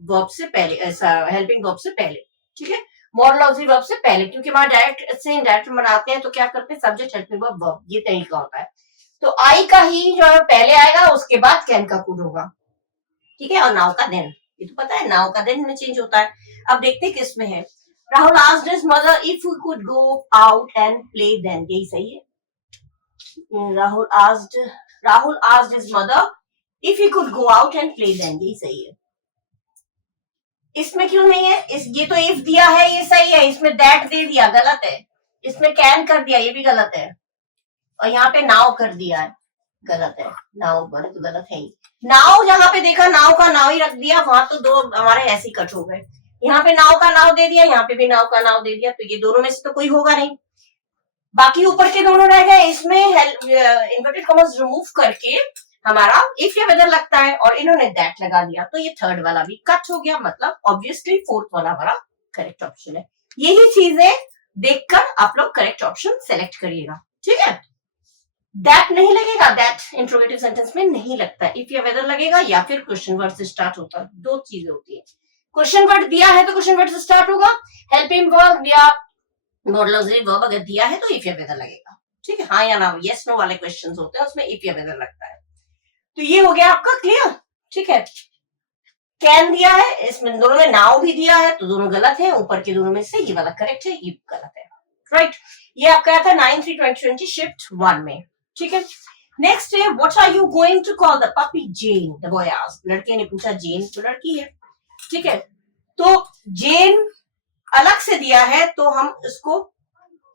वर्ब से पहले, ऐसा हेल्पिंग वर्ब से पहले, ठीक है। मॉडल ऑक्सिलरी वर्ब से पहले, क्योंकि हमारा डायरेक्ट से इनडायरेक्ट बनाते हैं तो क्या करते हैं, सब्जेक्ट हेल्पिंग वर्ब वर्ब, ये तरीका होता है। तो आई का ही जो है पहले आएगा, उसके बाद कैन का कुड होगा, ठीक है। और नाउ का देन, ये तो पता है नाउ का देन में चेंज होता है। अब देखते हैं किस में है। Rahul asked his mother if he could go out and play then, यही सही है। Rahul asked his mother if he could go out and play then, यही सही है। इसमें क्यों नहीं है, ये तो if दिया है ये सही है, इसमें that दे दिया गलत है, इसमें can कर दिया ये भी गलत है, और यहाँ पे now कर दिया है गलत है, now गलत है ही। now जहाँ पे देखा now का now ही रख दिया, वहां तो दो हमारे ऐसे ही कट हो गए। यहाँ पे now का now दे दिया, यहाँ पे भी now का now दे दिया, तो ये दोनों में से तो कोई होगा नहीं। बाकी ऊपर के दोनों रह गए, इसमें इन्वर्टेड कॉमर्स रिमूव करके हमारा इफ या वेदर लगता है और इन्होंने दैट लगा दिया, तो ये थर्ड वाला भी कट हो गया, मतलब ऑब्वियसली फोर्थ वाला हमारा करेक्ट ऑप्शन है। यही चीजें देखकर आप लोग करेक्ट ऑप्शन सेलेक्ट करिएगा, ठीक है। दैट नहीं लगेगा, दैट इंट्रोगेटिव सेंटेंस में नहीं लगता, इफ या वेदर लगेगा या फिर क्वेश्चन वर्ड से स्टार्ट होता है, दो चीजें होती है। क्वेश्चन वर्ड दिया है तो क्वेश्चन वर्ड से स्टार्ट होगा, हेल्पिंग वर्ब या मॉडल ऑक्सिलरी वर्ब अगर दिया है तो इफ या वेदर लगेगा, ठीक है। हाँ या ना, यस नो वाले क्वेश्चंस होते हैं उसमें इफ या वेदर लगता है। तो ये हो गया आपका क्लियर, ठीक है। कैन दिया है, इसमें दोनों में नाउ भी दिया है तो दोनों गलत है, ऊपर के दोनों में से ये वाला करेक्ट है, ये गलत है, राइट। ये आपका आया था 9/3/2020 शिफ्ट 1 में, ठीक है। नेक्स्ट है what are you going to call the puppy Jane, the boy asked, लड़के ने पूछा, जेन तो लड़की है, ठीक है। तो जेन अलग से दिया है तो हम इसको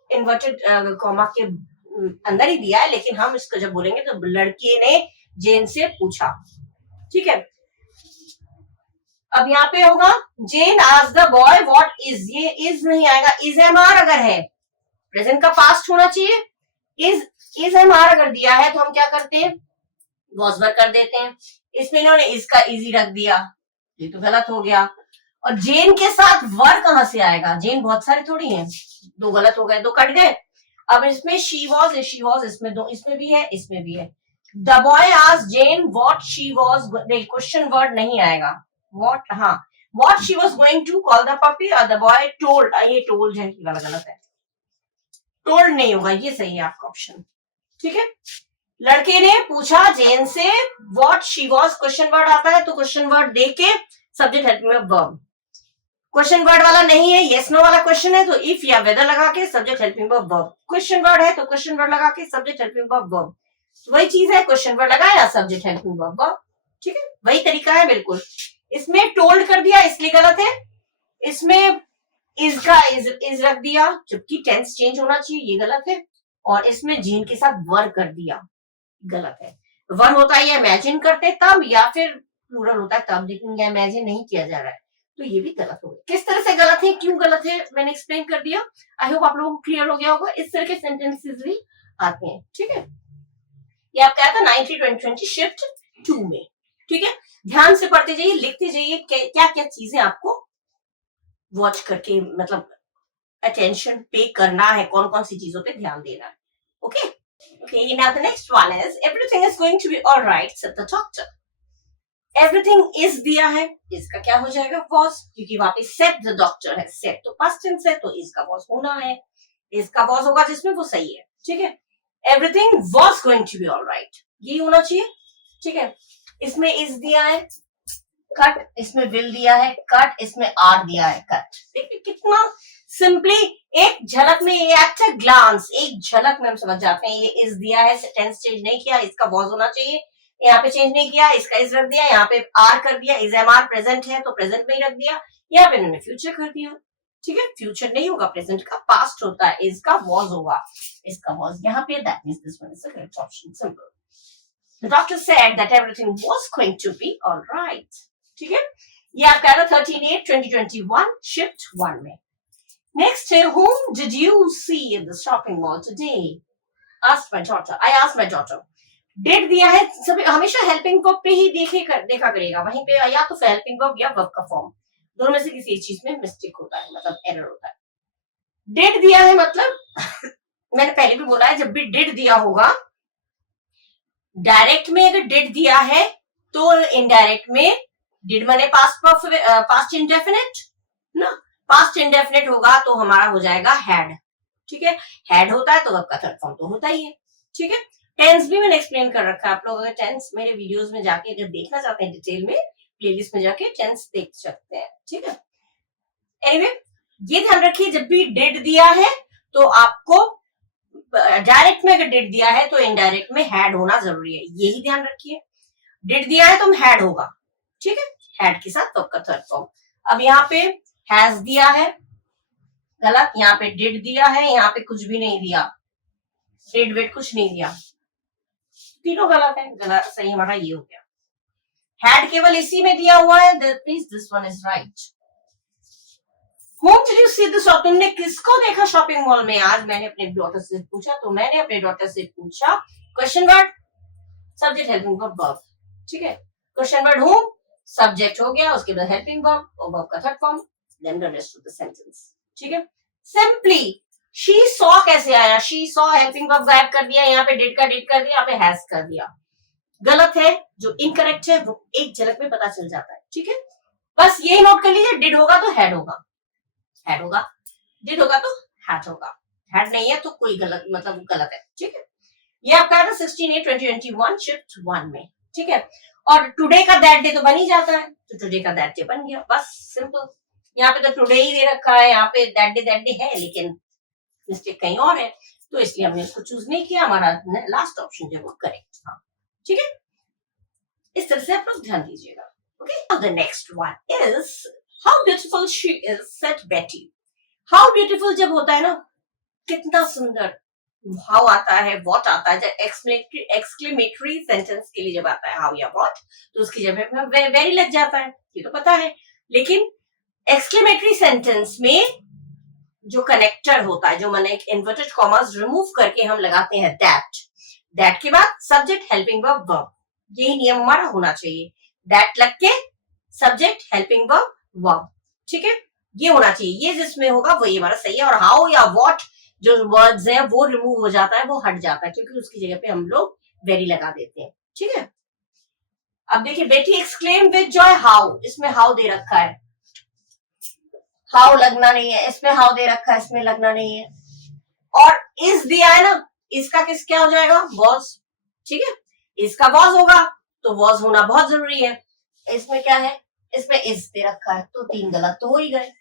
इन्वर्टेड कॉमा के अंदर ही दिया है, लेकिन हम इसको जब बोलेंगे तो लड़की ने जेन से पूछा, ठीक है। अब यहाँ पे होगा Jane asked the boy what is, ये इज नहीं आएगा, इज एम आर अगर है, प्रेजेंट का पास्ट होना चाहिए। इज एम आर अगर दिया है तो हम क्या करते हैं, वॉज वर्क कर देते हैं। इसमें इन्होंने इसका इजी रख दिया, ये तो गलत हो गया। और जेन के साथ वर कहां से आएगा, जेन बहुत सारे थोड़ी हैं, दो गलत हो गए, दो कट गए। अब इसमें शी वॉज इसमें दो, इसमें भी है इसमें भी है। The boy asked Jane what she was, question word नहीं आएगा, व्हाट, हाँ what she was going to call the puppy, और द बॉय टोल्ड, ये टोल्ड है, गलत है, टोल्ड नहीं होगा, ये सही है आपका ऑप्शन, ठीक है। लड़के ने पूछा जेन से what she was, question word आता है तो क्वेश्चन वर्ड दे के subject helping verb, question word वाला नहीं है, यस नो वाला क्वेश्चन है तो इफ या वेदर लगा के subject helping verb verb, question word है तो क्वेश्चन वर्ड लगा के सब्जेक्ट हेल्पिंग वर्ब वर्ब, वही चीज है, क्वेश्चन वर्ड लगाया सब्जेक्ट हेल्पिंग वर्ब वर्ब, ठीक है, वही तरीका है बिल्कुल। इसमें टोल्ड कर दिया इसलिए गलत है, इसमें इज का इज रख दिया जबकि टेंस चेंज होना चाहिए, ये गलत है। और इसमें जीन के साथ वर कर दिया, गलत है। वर होता है इमेजिन करते तब, या फिर प्लूरल होता है तब, लेकिन इमेजिन नहीं किया जा रहा है, तो ये भी गलत हो गया। किस तरह से गलत है, क्यों गलत है, मैंने एक्सप्लेन कर दिया, आई होप आप लोगों को क्लियर हो गया होगा। इस तरह के सेंटेंसेस भी आते हैं, ठीक है। ये आपका आया था 9/3/2020 शिफ्ट 2 में, ठीक है। ध्यान से पढ़ते जाइए, लिखते जाइए क्या क्या चीजें आपको वॉच करके, मतलब अटेंशन पे करना है, कौन कौन सी चीजों पे ध्यान देना है. Okay okay, now the next one is everything is going to be alright said the doctor. Everything is दिया है, इसका क्या हो जाएगा? वॉज, क्योंकि वहां पे सेट द डॉक्टर है. सेट तो पास्ट टेंस है, तो इसका वॉज होना है. इसका वॉज होगा जिसमें वो सही है. ठीक है, everything was going to be alright, यही होना चाहिए. ठीक है, इसमें इज दिया है कट, इसमें विल दिया है कट, इसमें आर दिया है कट. देखिए कितना सिंपली एक झलक में, एट अ ग्लांस, एक झलक में हम समझ जाते हैं. ये इज दिया है, टेंस चेंज नहीं किया, इसका वॉज होना चाहिए, यहाँ पे चेंज नहीं किया, इसका इज रख दिया, यहाँ पे आर कर दिया. इज एम आर प्रेजेंट है तो प्रेजेंट में ही रख दिया, यहाँ पे इन्होंने फ्यूचर कर दिया. ठीक है, फ्यूचर नहीं होगा, प्रेजेंट का पास्ट होता है. इसका वॉज होगा, इसका वॉज यहाँ पे, that means this one is the correct option. Simple. The doctor said that everything was going to be all right. ठीक है, ये आपका था 13/8/2021 शिफ्ट 1 में. नेक्स्ट है whom did you see in the shopping mall today? Asked my daughter. I asked my daughter. Did दिया है, सभी हमेशा हेल्पिंग वर्ब पे ही देखा करेगा. वहीं पे या तो हेल्पिंग वर्ब या वर्ब का फॉर्म, दोनों में से किसी एक चीज में मिस्टेक होता है, मतलब एरर होता है. डिड दिया है मतलब मैंने पहले भी बोला है, जब भी डिड दिया होगा, डायरेक्ट में अगर डिड दिया है तो इनडायरेक्ट में डिड माने पास्ट इंडेफिनिट ना, पास्ट इंडेफिनिट होगा तो हमारा हो जाएगा हैड. ठीक है, हैड होता है तो वर्ब का थर्ड फॉर्म तो होता ही है. ठीक है, टेंस भी मैंने एक्सप्लेन कर रखा है. आप लोग अगर टेंस मेरे वीडियोस में जाके अगर देखना चाहते हैं डिटेल में, प्लेलिस्ट में जाके टेंस देख सकते हैं. ठीक है, एनीवे ये ध्यान रखिए, जब भी डिड दिया है तो आपको डायरेक्ट में अगर डिड दिया है तो इनडायरेक्ट में हैड होना जरूरी है, यही ध्यान रखिए. डिड दिया है तो हैड होगा. ठीक है, हैड के साथ वर्ब का थर्ड फॉर्म. अब यहाँ पे हैज दिया है, गलत. यहाँ पे डिड दिया है, यहाँ पे कुछ भी नहीं दिया, डिड विड कुछ नहीं दिया, तीनों गलत है. गलत सही हमारा ये हो गया. हैड केवल इसी में दिया हुआ है, please this one is right. Whom did you see the shop? तुमने किसको देखा शॉपिंग मॉल में आज? मैंने अपने डॉटर से पूछा, तो मैंने अपने डॉटर से पूछा question word, subject helping verb verb. ठीक है, क्वेश्चन वर्ड whom, सब्जेक्ट हो गया, उसके बाद हेल्पिंग वर्ब और वर्ब का third form, then the rest of the sentence. ठीक है, सिंपली शी सॉ कैसे आया? शी सॉ हेल्पिंग वर्ब गायब कर दिया, यहाँ पे डिड कर दिया, यहाँ पे हैज कर दिया. गलत है, जो इनकरेक्ट है वो एक झलक में पता चल जाता है. ठीक है, बस यही नोट कर लीजिए, डिड होगा तो हैड होगा, हैड होगा, डिड होगा तो हैड होगा. हैड नहीं है तो कोई गलत, मतलब गलत है. ठीक है, ये आपका था 16/8/2021 शिफ्ट 1 में. ठीक है, और टुडे का दैट डे तो बन ही जाता है, तो टुडे का दैट डे बन गया, बस सिंपल. यहाँ पे तो टुडे ही दे रखा है, यहाँ पे दैट डे है, लेकिन मिस्टेक कहीं और है, तो इसलिए हमने इसको चूज नहीं किया. हमारा लास्ट ऑप्शन जो वो करेक्ट था. ठीक है, इस तरह से आप लोग ध्यान दीजिएगा. Okay, now the next one is how beautiful she is said बेटी. हाउ ब्यूटीफुल जब होता है ना, कितना सुंदर, हाउ आता है, व्हाट आता है. जब एक्सक्लेमेटरी सेंटेंस के लिए जब आता है हाउ या व्हाट, तो उसकी जगह पे वेरी लग जाता है, ये तो पता है. लेकिन एक्सक्लेमेटरी सेंटेंस में जो कनेक्टर होता है, जो मैंने इन्वर्टेड कॉमास रिमूव करके हम लगाते हैं दैट, दैट के बाद सब्जेक्ट हेल्पिंग वर्ब वर्ब, यही नियम हमारा होना चाहिए. दैट लग के सब्जेक्ट हेल्पिंग वर्ब वर्ब. ठीक है, ये होना चाहिए, ये जिसमें होगा वही हमारा सही है. और हाउ या व्हाट जो वर्ड्स हैं वो रिमूव हो जाता है, वो हट जाता है, क्योंकि उसकी जगह पे हम लोग वेरी लगा देते हैं. ठीक है, अब देखिए बेटी एक्सक्लेम विद जॉय हाउ, इसमें हाउ दे रखा है, हाउ लगना नहीं है, इसमें हाउ दे रखा है, इसमें लगना नहीं है. और इज दिया है ना, इसका किस क्या हो जाएगा? वॉज. ठीक है, इसका वॉज होगा तो वॉज होना बहुत जरूरी है. इसमें क्या है? इसमें इज दे रखा है, तो 3 गलत तो हो ही गए.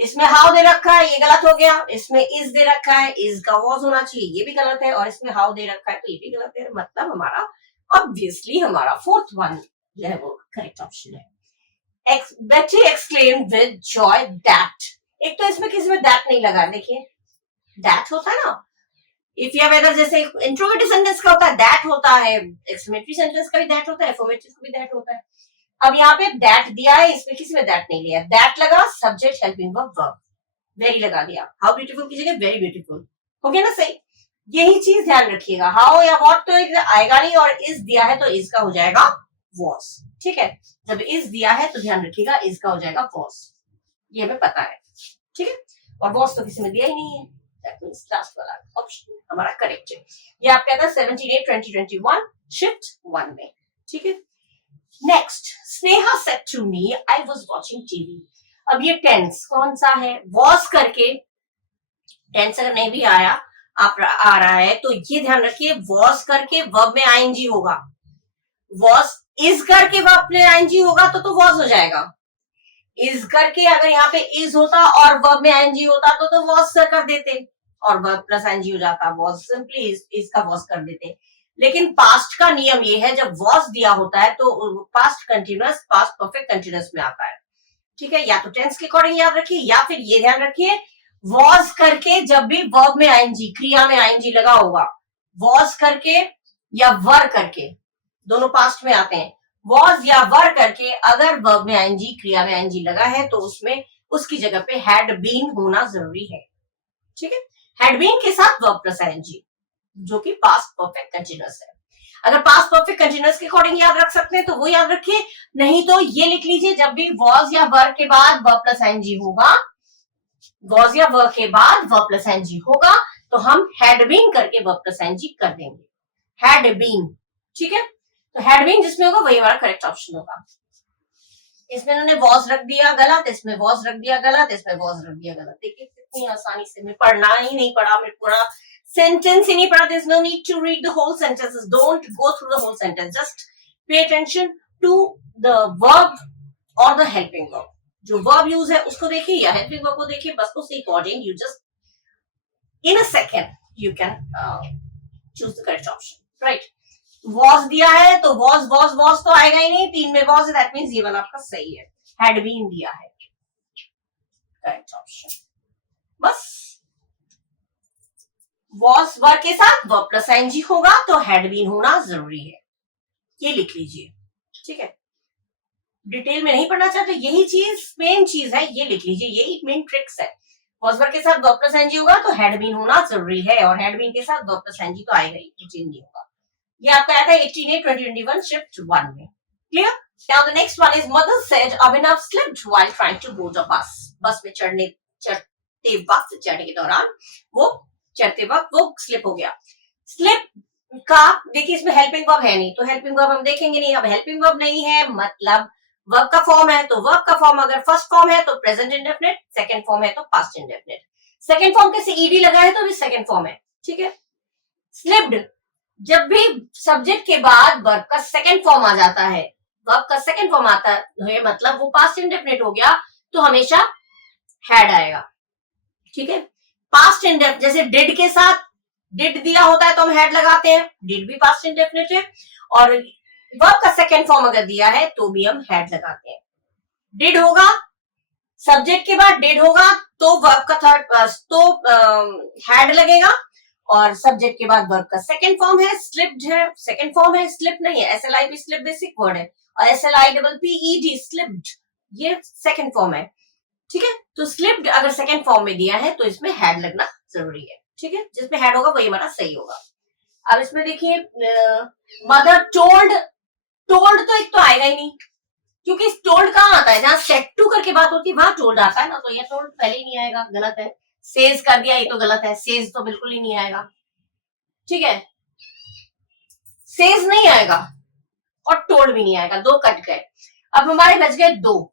इसमें हाउ दे रखा है, ये गलत हो गया. इसमें इज दे रखा है, इज का वॉज होना चाहिए, ये भी गलत है. और इसमें हाउ दे रखा है तो ये भी गलत है. मतलब हमारा ऑब्वियसली हमारा फोर्थ वन जो है वो करेक्ट ऑप्शन है. बेटी एक्सक्लेम विद जॉय दैट. एक तो इसमें किसी में दैट नहीं लगा, देखिए दैट होता है ना, इफ या वेदर जैसे इंट्रोगेटिव सेंटेंस का होता है दैट होता है, एक्सक्लेमेटरी सेंटेंस का भी दैट होता है, अफर्मेटिव का भी दैट होता है. अब यहाँ पे दैट दिया है, इसमें किसी में दैट नहीं लिया. दैट लगा, subject helping verb verb, very लगा दिया. हाउ ब्यूटीफुल की जगह वेरी ब्यूटीफुल हो गया ना सही. यही चीज ध्यान रखिएगा, हाउ या व्हाट तो आएगा नहीं, और इज दिया है तो इसका हो जाएगा वॉज. ठीक है, जब इज दिया है तो ध्यान रखिएगा इसका हो जाएगा वॉज, ये हमें पता है. ठीक है, और वॉज तो किसी में दिया ही नहीं है, दैट मींस लास्ट वाला ऑप्शन हमारा करेक्ट है। ये आप कहता है 17/8/2021 शिफ्ट 1 में, ठीक है। Next, Sneha said to me I was watching TV. अब ये टेंस कौन सा है, वॉज करके टेंस अगर नहीं भी आया आप आ रहा है तो ये ध्यान रखिए वॉज करके वर्ब में आईएनजी होगा, वॉज इज करके वर्ब में आईएनजी होगा तो वॉज हो जाएगा, इज करके अगर यहाँ पे इज होता और वर्ब में आईएनजी होता तो वॉज सर कर देते और वर्ब प्लस आईएनजी हो जाता, वॉज सिंपली इज का वॉज कर देते। लेकिन पास्ट का नियम ये है जब वॉज दिया होता है तो past continuous past perfect continuous में आता है, ठीक है। या तो टेंस के अकॉर्डिंग याद रखिए या फिर ये ध्यान रखिए वॉज करके जब भी वर्ब में आईएनजी क्रिया में आईएनजी लगा होगा, वॉज करके या वर करके दोनों पास्ट में आते हैं, वॉज या वर करके अगर वर्ब में आईएनजी क्रिया में आईएनजी लगा है तो उसमें उसकी जगह पे हैड बीन होना जरूरी है, ठीक है। हैड बीन के साथ वर्ब प्लस आईएनजी जो कि पास्ट परफेक्ट कंटिन्यूअस है। अगर पास्ट परफेक्ट कंटिन्यूअस के अकॉर्डिंग याद रख सकते हैं तो वो याद रखिए, नहीं तो ये लिख लीजिए जब भी वॉज या वर के बाद वर्ब प्लस आईएनजी होगा, वॉज या वर्ब के बाद वर्ब प्लस आईएनजी होगा तो हम हैड बीन करके वर्ब प्लस आईएनजी कर देंगे, हैड बीन, ठीक है। तो हैड बीन जिसमें होगा वही हमारा करेक्ट ऑप्शन होगा। इसमें उन्होंने वॉज रख दिया गलत, इसमें वॉज रख दिया गलत, इसमें वॉज रख दिया गलत। देखिए कितनी आसानी से, मैं पढ़ना ही नहीं पढ़ा, मैं पूरा सेंटेंस ही नहीं पढ़ा। There's no need to read the whole sentences. Don't go through the whole sentence. Just pay attention to the verb or the helping verb. जो verb use है उसको देखिए या helping verb को देखिए, बस उसके according you just in a second you can choose the correct option, right? was दिया है तो was तो आएगा ही नहीं, 3 में was है, that means ये वाला आपका सही है। had been दिया है, correct option। बस was वर्ब के साथ वर्ब प्लस आईएनजी होगा तो had been होना जरूरी है, ये लिख लीजिए, ठीक है। डिटेल में नहीं पढ़ना चाहते, यही चीज मेन चीज है, ये लिख लीजिए, यही मेन ट्रिक्स है। was वर्ब के साथ वर्ब प्लस आईएनजी होगा तो had been होना जरूरी है और had been के साथ वर्ब प्लस आईएनजी तो आएगा ही, चेंज नहीं होगा। ये आपका आया था 18/8/2021 शिफ्ट 1 में, clear. Now the next one is mother said Abhinav slipped while trying to board a bus. बस में चढ़ते के दौरान वो चढ़ते वक्त वो स्लिप हो गया। स्लिप का देखिए इसमें हेल्पिंग वर्ब है नहीं तो हेल्पिंग वर्ब हम देखेंगे नहीं। अब हेल्पिंग वर्ब नहीं है मतलब वर्ब का फॉर्म है तो वर्ब का फॉर्म अगर फर्स्ट फॉर्म है तो प्रेजेंट इंडेफिनिट, सेकंड फॉर्म है तो पास्ट इंडेफिनिट। सेकंड फॉर्म के से ईडी लगा है तो भी सेकंड फॉर्म है, ठीक है। स्लिप्ड जब भी सब्जेक्ट के बाद वर्ब का सेकंड फॉर्म आ जाता है, वर्ब का सेकंड फॉर्म आता है मतलब वो पास्ट इंडेफिनिट हो गया तो हमेशा हैड आएगा, ठीक है। पास्ट इंडेफिनिट जैसे डिड के साथ डिड दिया होता है तो हम हैड लगाते हैं, डिड भी पास्ट इंडेफिनिट है और वर्ब का सेकंड फॉर्म अगर दिया है तो भी हम हैड लगाते हैं। डिड होगा सब्जेक्ट के बाद डिड होगा तो वर्ब का थर्ड तो हैड लगेगा और सब्जेक्ट के बाद वर्ब का सेकंड फॉर्म है, स्लिप्ड है सेकंड फॉर्म है, स्लिप नहीं है। SLIP स्लिप बेसिक वर्ड है और SLIPPED स्लिप्ड ये सेकंड फॉर्म है, ठीक है। तो स्लिप्ड अगर सेकंड फॉर्म में दिया है तो इसमें हैड लगना जरूरी है, ठीक है। जिसमें हैड होगा वही हमारा सही होगा। अब इसमें देखिए मदर टोल्ड, टोल्ड तो एक तो आएगा ही नहीं क्योंकि टोल्ड कहाँ आता है, जहां सेट टू करके बात होती है वहां टोल्ड आता है ना, तो ये टोल्ड पहले ही नहीं आएगा, गलत है। सेज कर दिया ये तो गलत है, सेज तो बिल्कुल ही नहीं आएगा, ठीक है। सेज नहीं आएगा और टोल्ड भी नहीं आएगा, दो कट गए। अब हमारे बच गए दो।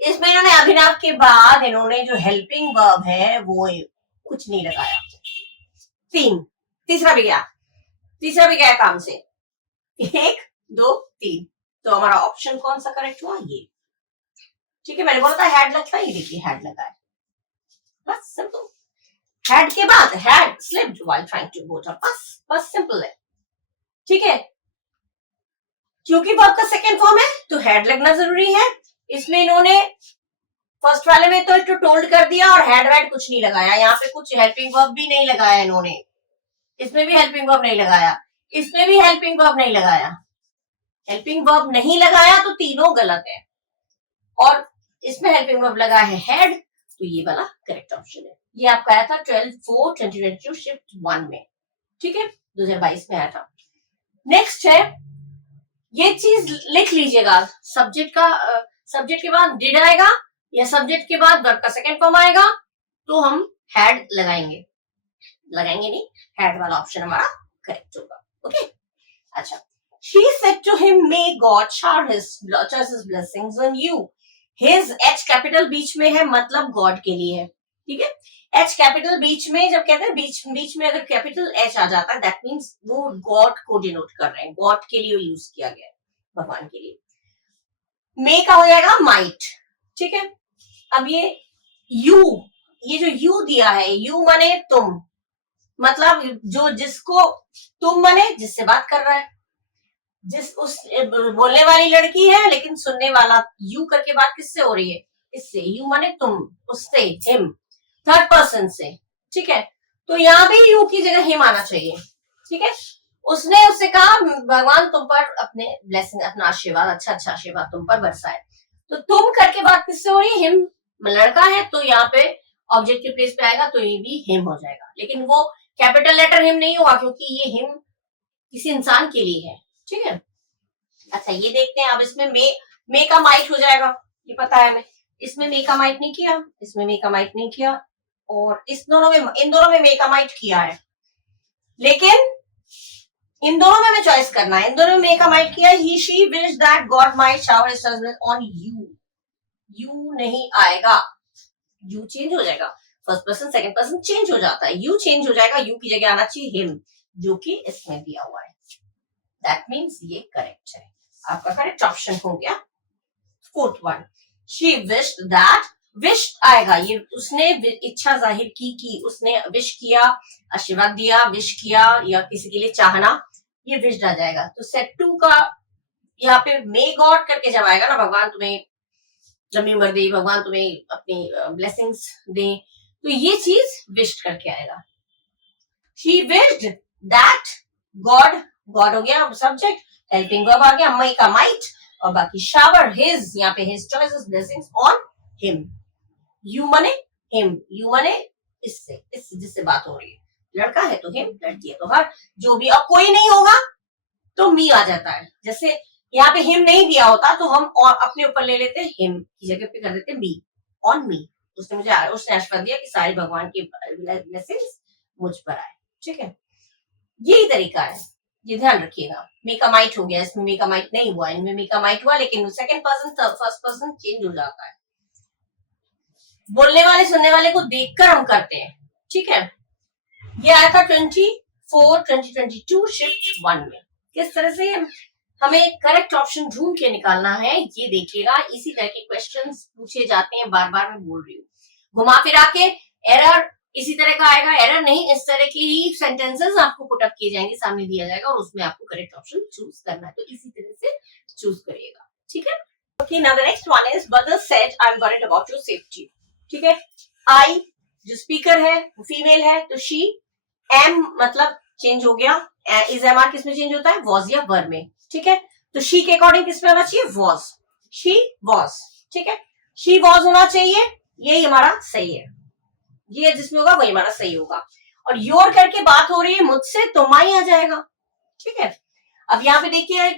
इसमें इन्होंने अभिनव के बाद इन्होंने जो हेल्पिंग वर्ब है वो कुछ नहीं लगाया। तीसरा भी गया काम से, 1 2 3 तो हमारा ऑप्शन कौन सा करेक्ट हुआ, ये, ठीक है। मैंने बोला था हैड लगता है, ये देखिए हैड लगा है, बस सिंपल। हैड के बाद had slipped while trying to board a bus, बस सिंपल है, ठीक है। क्योंकि वर्ब का सेकंड फॉर्म है तो हैड लगना जरूरी है। इसमें इन्होंने फर्स्ट वाले में तो टोल्ड कर दिया और हैड वैड कुछ नहीं लगाया, यहाँ पे कुछ हेल्पिंग वर्ब भी नहीं लगाया इन्होंने, इसमें भी हेल्पिंग वर्ब नहीं लगाया, इसमें भी हेल्पिंग वर्ब नहीं लगाया, हेल्पिंग वर्ब नहीं लगाया तो तीनों गलत है और इसमें हेल्पिंग वर्ब लगा है हैड तो ये वाला करेक्ट ऑप्शन है। ये आपका आया था 12/4/2022 शिफ्ट 1 में, ठीक है, 2022 में आया था। नेक्स्ट है, ये चीज लिख लीजिएगा, सब्जेक्ट के बाद डिड आएगा या सब्जेक्ट के बाद वर्ब का सेकंड फॉर्म आएगा तो हम हैड लगाएंगे नहीं, हैड वाला ऑप्शन हमारा करेक्ट होगा। ओके अच्छा, she said to him, may God shower his blessings on you. his H capital बीच में है, मतलब गॉड के लिए है, ठीक है। H कैपिटल बीच में, जब कहते हैं बीच में अगर कैपिटल H आ जाता है, दैट मीन्स वो गॉड को डिनोट कर रहे हैं, गॉड के लिए यूज किया गया है, भगवान के लिए। मे का हो जाएगा माइट, ठीक है। अब ये जो यू दिया है, यू माने तुम, मतलब जो जिसको तुम माने जिससे बात कर रहा है, जिस उस बोलने वाली लड़की है, लेकिन सुनने वाला यू करके बात किससे हो रही है, इससे। यू माने तुम, उससे, हिम, थर्ड पर्सन से, ठीक है। तो यहाँ भी यू की जगह हिम आना चाहिए, ठीक है। उसने उससे कहा भगवान तुम पर अपने ब्लेसिंग, अपना आशीर्वाद, अच्छा आशीर्वाद तुम पर बरसाए। तो तुम करके बात किससे हो रही है, हिम, लड़का है तो यहाँ पे ऑब्जेक्ट के प्लेस पे आएगा, तो ये भी हिम हो जाएगा, लेकिन वो कैपिटल लेटर हिम नहीं होगा, क्योंकि ये हिम किसी इंसान के लिए है, ठीक है। अच्छा ये देखते हैं, अब इसमें मे का माइट हो जाएगा, ये पता है हमें। इसमें मे का माइट नहीं किया, इसमें मे का माइट नहीं किया, और इन दोनों में मे का माइट किया है, लेकिन इन दोनों में हमें चॉइस करना है। इन दोनों में मे का माइट किया, he she wish that God might shower his blessing on you. You नहीं आएगा, यू चेंज हो जाएगा, first person second person change हो जाता है, यू चेंज हो जाएगा, यू की जगह आना चाहिए हिम, जो कि इसमें दिया हुआ है। दैट मीन्स ये करेक्ट है, आपका करेक्ट ऑप्शन हो गया fourth one. She wished that, wish आएगा, ये उसने इच्छा जाहिर की, उसने विश किया, आशीर्वाद दिया, विश किया, या किसी के लिए चाहना, ये विश आ जाएगा। तो सेट टू का यहाँ पे मे गॉड करके जब आएगा ना, भगवान तुम्हें लंबी उम्र दे, भगवान तुम्हें अपनी ब्लेसिंग्स दे, तो ये चीज विश्ड करके आएगा। शी विश्ड दैट गॉड हो गया सब्जेक्ट, हेल्पिंग वर्ब आ गया, मई का माइट, और बाकी शावर हिज, यहाँ पे his choices blessings on him. You माने हिम, यू माने इससे जिससे बात हो रही है, लड़का है तो हिम, लड़की है तो हर, जो भी। अब कोई नहीं होगा तो मी आ जाता है, जैसे यहाँ पे हिम नहीं दिया होता तो हम और अपने ऊपर ले लेते, हिम की जगह पे कर देते मी, ऑन मी। उसने आशीर्वाद दिया कि सारे भगवान की ब्लेसिंग्स मुझ पर आए, ठीक है। यही तरीका है, ये ध्यान रखिएगा। मेका माइट हो गया, इसमें मेका माइट नहीं हुआ, इनमें मेका माइट हुआ, लेकिन second person first person change हो जाता है, बोलने वाले सुनने वाले को देखकर हम करते हैं, ठीक है। ये आया था 2022 शिफ्ट 1 में। किस तरह से हमें करेक्ट ऑप्शन ढूंढ के निकालना है, ये देखिएगा। इसी तरह के क्वेश्चंस पूछे जाते हैं, बार बार मैं बोल रही हूँ। घुमा फिरा के एरर इसी तरह का आएगा, एरर नहीं, इस तरह की ही सेंटेंसेस आपको पुट अप किए जाएंगे, सामने दिया जाएगा, और उसमें आपको करेक्ट ऑप्शन चूज करना है, तो इसी तरह से चूज करिएगा, ठीक है। Okay, now the next one is brother said I am worried about your safety, ठीक है। आई जो स्पीकर है वो फीमेल है, तो शी, एम मतलब चेंज हो गया, इज एम आर किस में चेंज होता है, वॉज या वर में, ठीक है। तो शी के अकॉर्डिंग किस में होना चाहिए, वॉज, शी वॉज, ठीक है। शी वॉज होना चाहिए, यही हमारा सही है, ये जिसमें होगा वही हमारा सही होगा। और योर करके बात हो रही है मुझसे, तो माई आ जाएगा, ठीक है। अब यहाँ पे देखिए,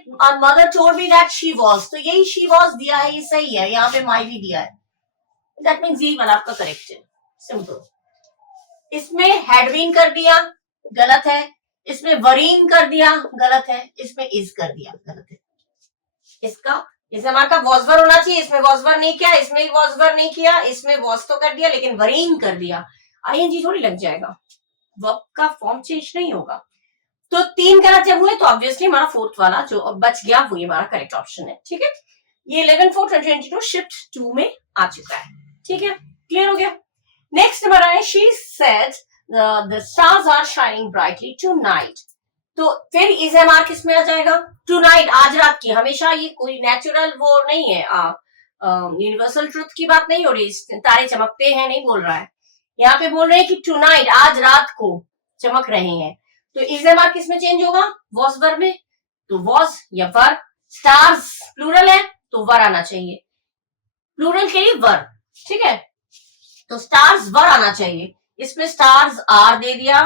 mother told me that she was, तो यही शी वॉज दिया है, ये सही है, यहाँ पे माई भी दिया है, दैट मीन्स ये वाला आपका करेक्ट है, सिंपल। इसमें हैड बीन कर दिया, गलत है। इसमें वरीन कर दिया, गलत है। इसमें इज कर दिया, गलत है। इसमें हमारा वॉजवर होना चाहिए, इसमें वॉजवर नहीं किया, इसमें वॉजवर नहीं किया, इसमें वॉज तो कर दिया, लेकिन वरीन कर दिया, आईएनजी थोड़ी लग जाएगा, वर्ब का फॉर्म चेंज नहीं होगा। तो 3 गलत जब हुए, तो ऑब्वियसली हमारा फोर्थ वाला जो बच गया वो हमारा करेक्ट ऑप्शन है, ठीक है। ये 11/4/2022 शिफ्ट 2 में आ चुका है, ठीक है, क्लियर हो गया। नेक्स्ट हमारा है, she said the stars are shining brightly tonight, तो फिर इज एम आर किस में आ जाएगा, टुनाइट, आज रात की। हमेशा ये कोई नेचुरल वो नहीं है, यूनिवर्सल ट्रुथ की बात नहीं हो रही, तारे चमकते हैं नहीं बोल रहा है, यहाँ पे बोल रहे हैं कि टुनाइट, आज रात को चमक रहे हैं। तो इज एम आर किस में चेंज होगा, वॉज वर में, तो वॉज या वर। स्टार्स प्लूरल है तो वर आना चाहिए, प्लूरल के लिए वर, ठीक है। तो स्टार्स वर आना चाहिए, इसमें स्टार्स आर दे दिया।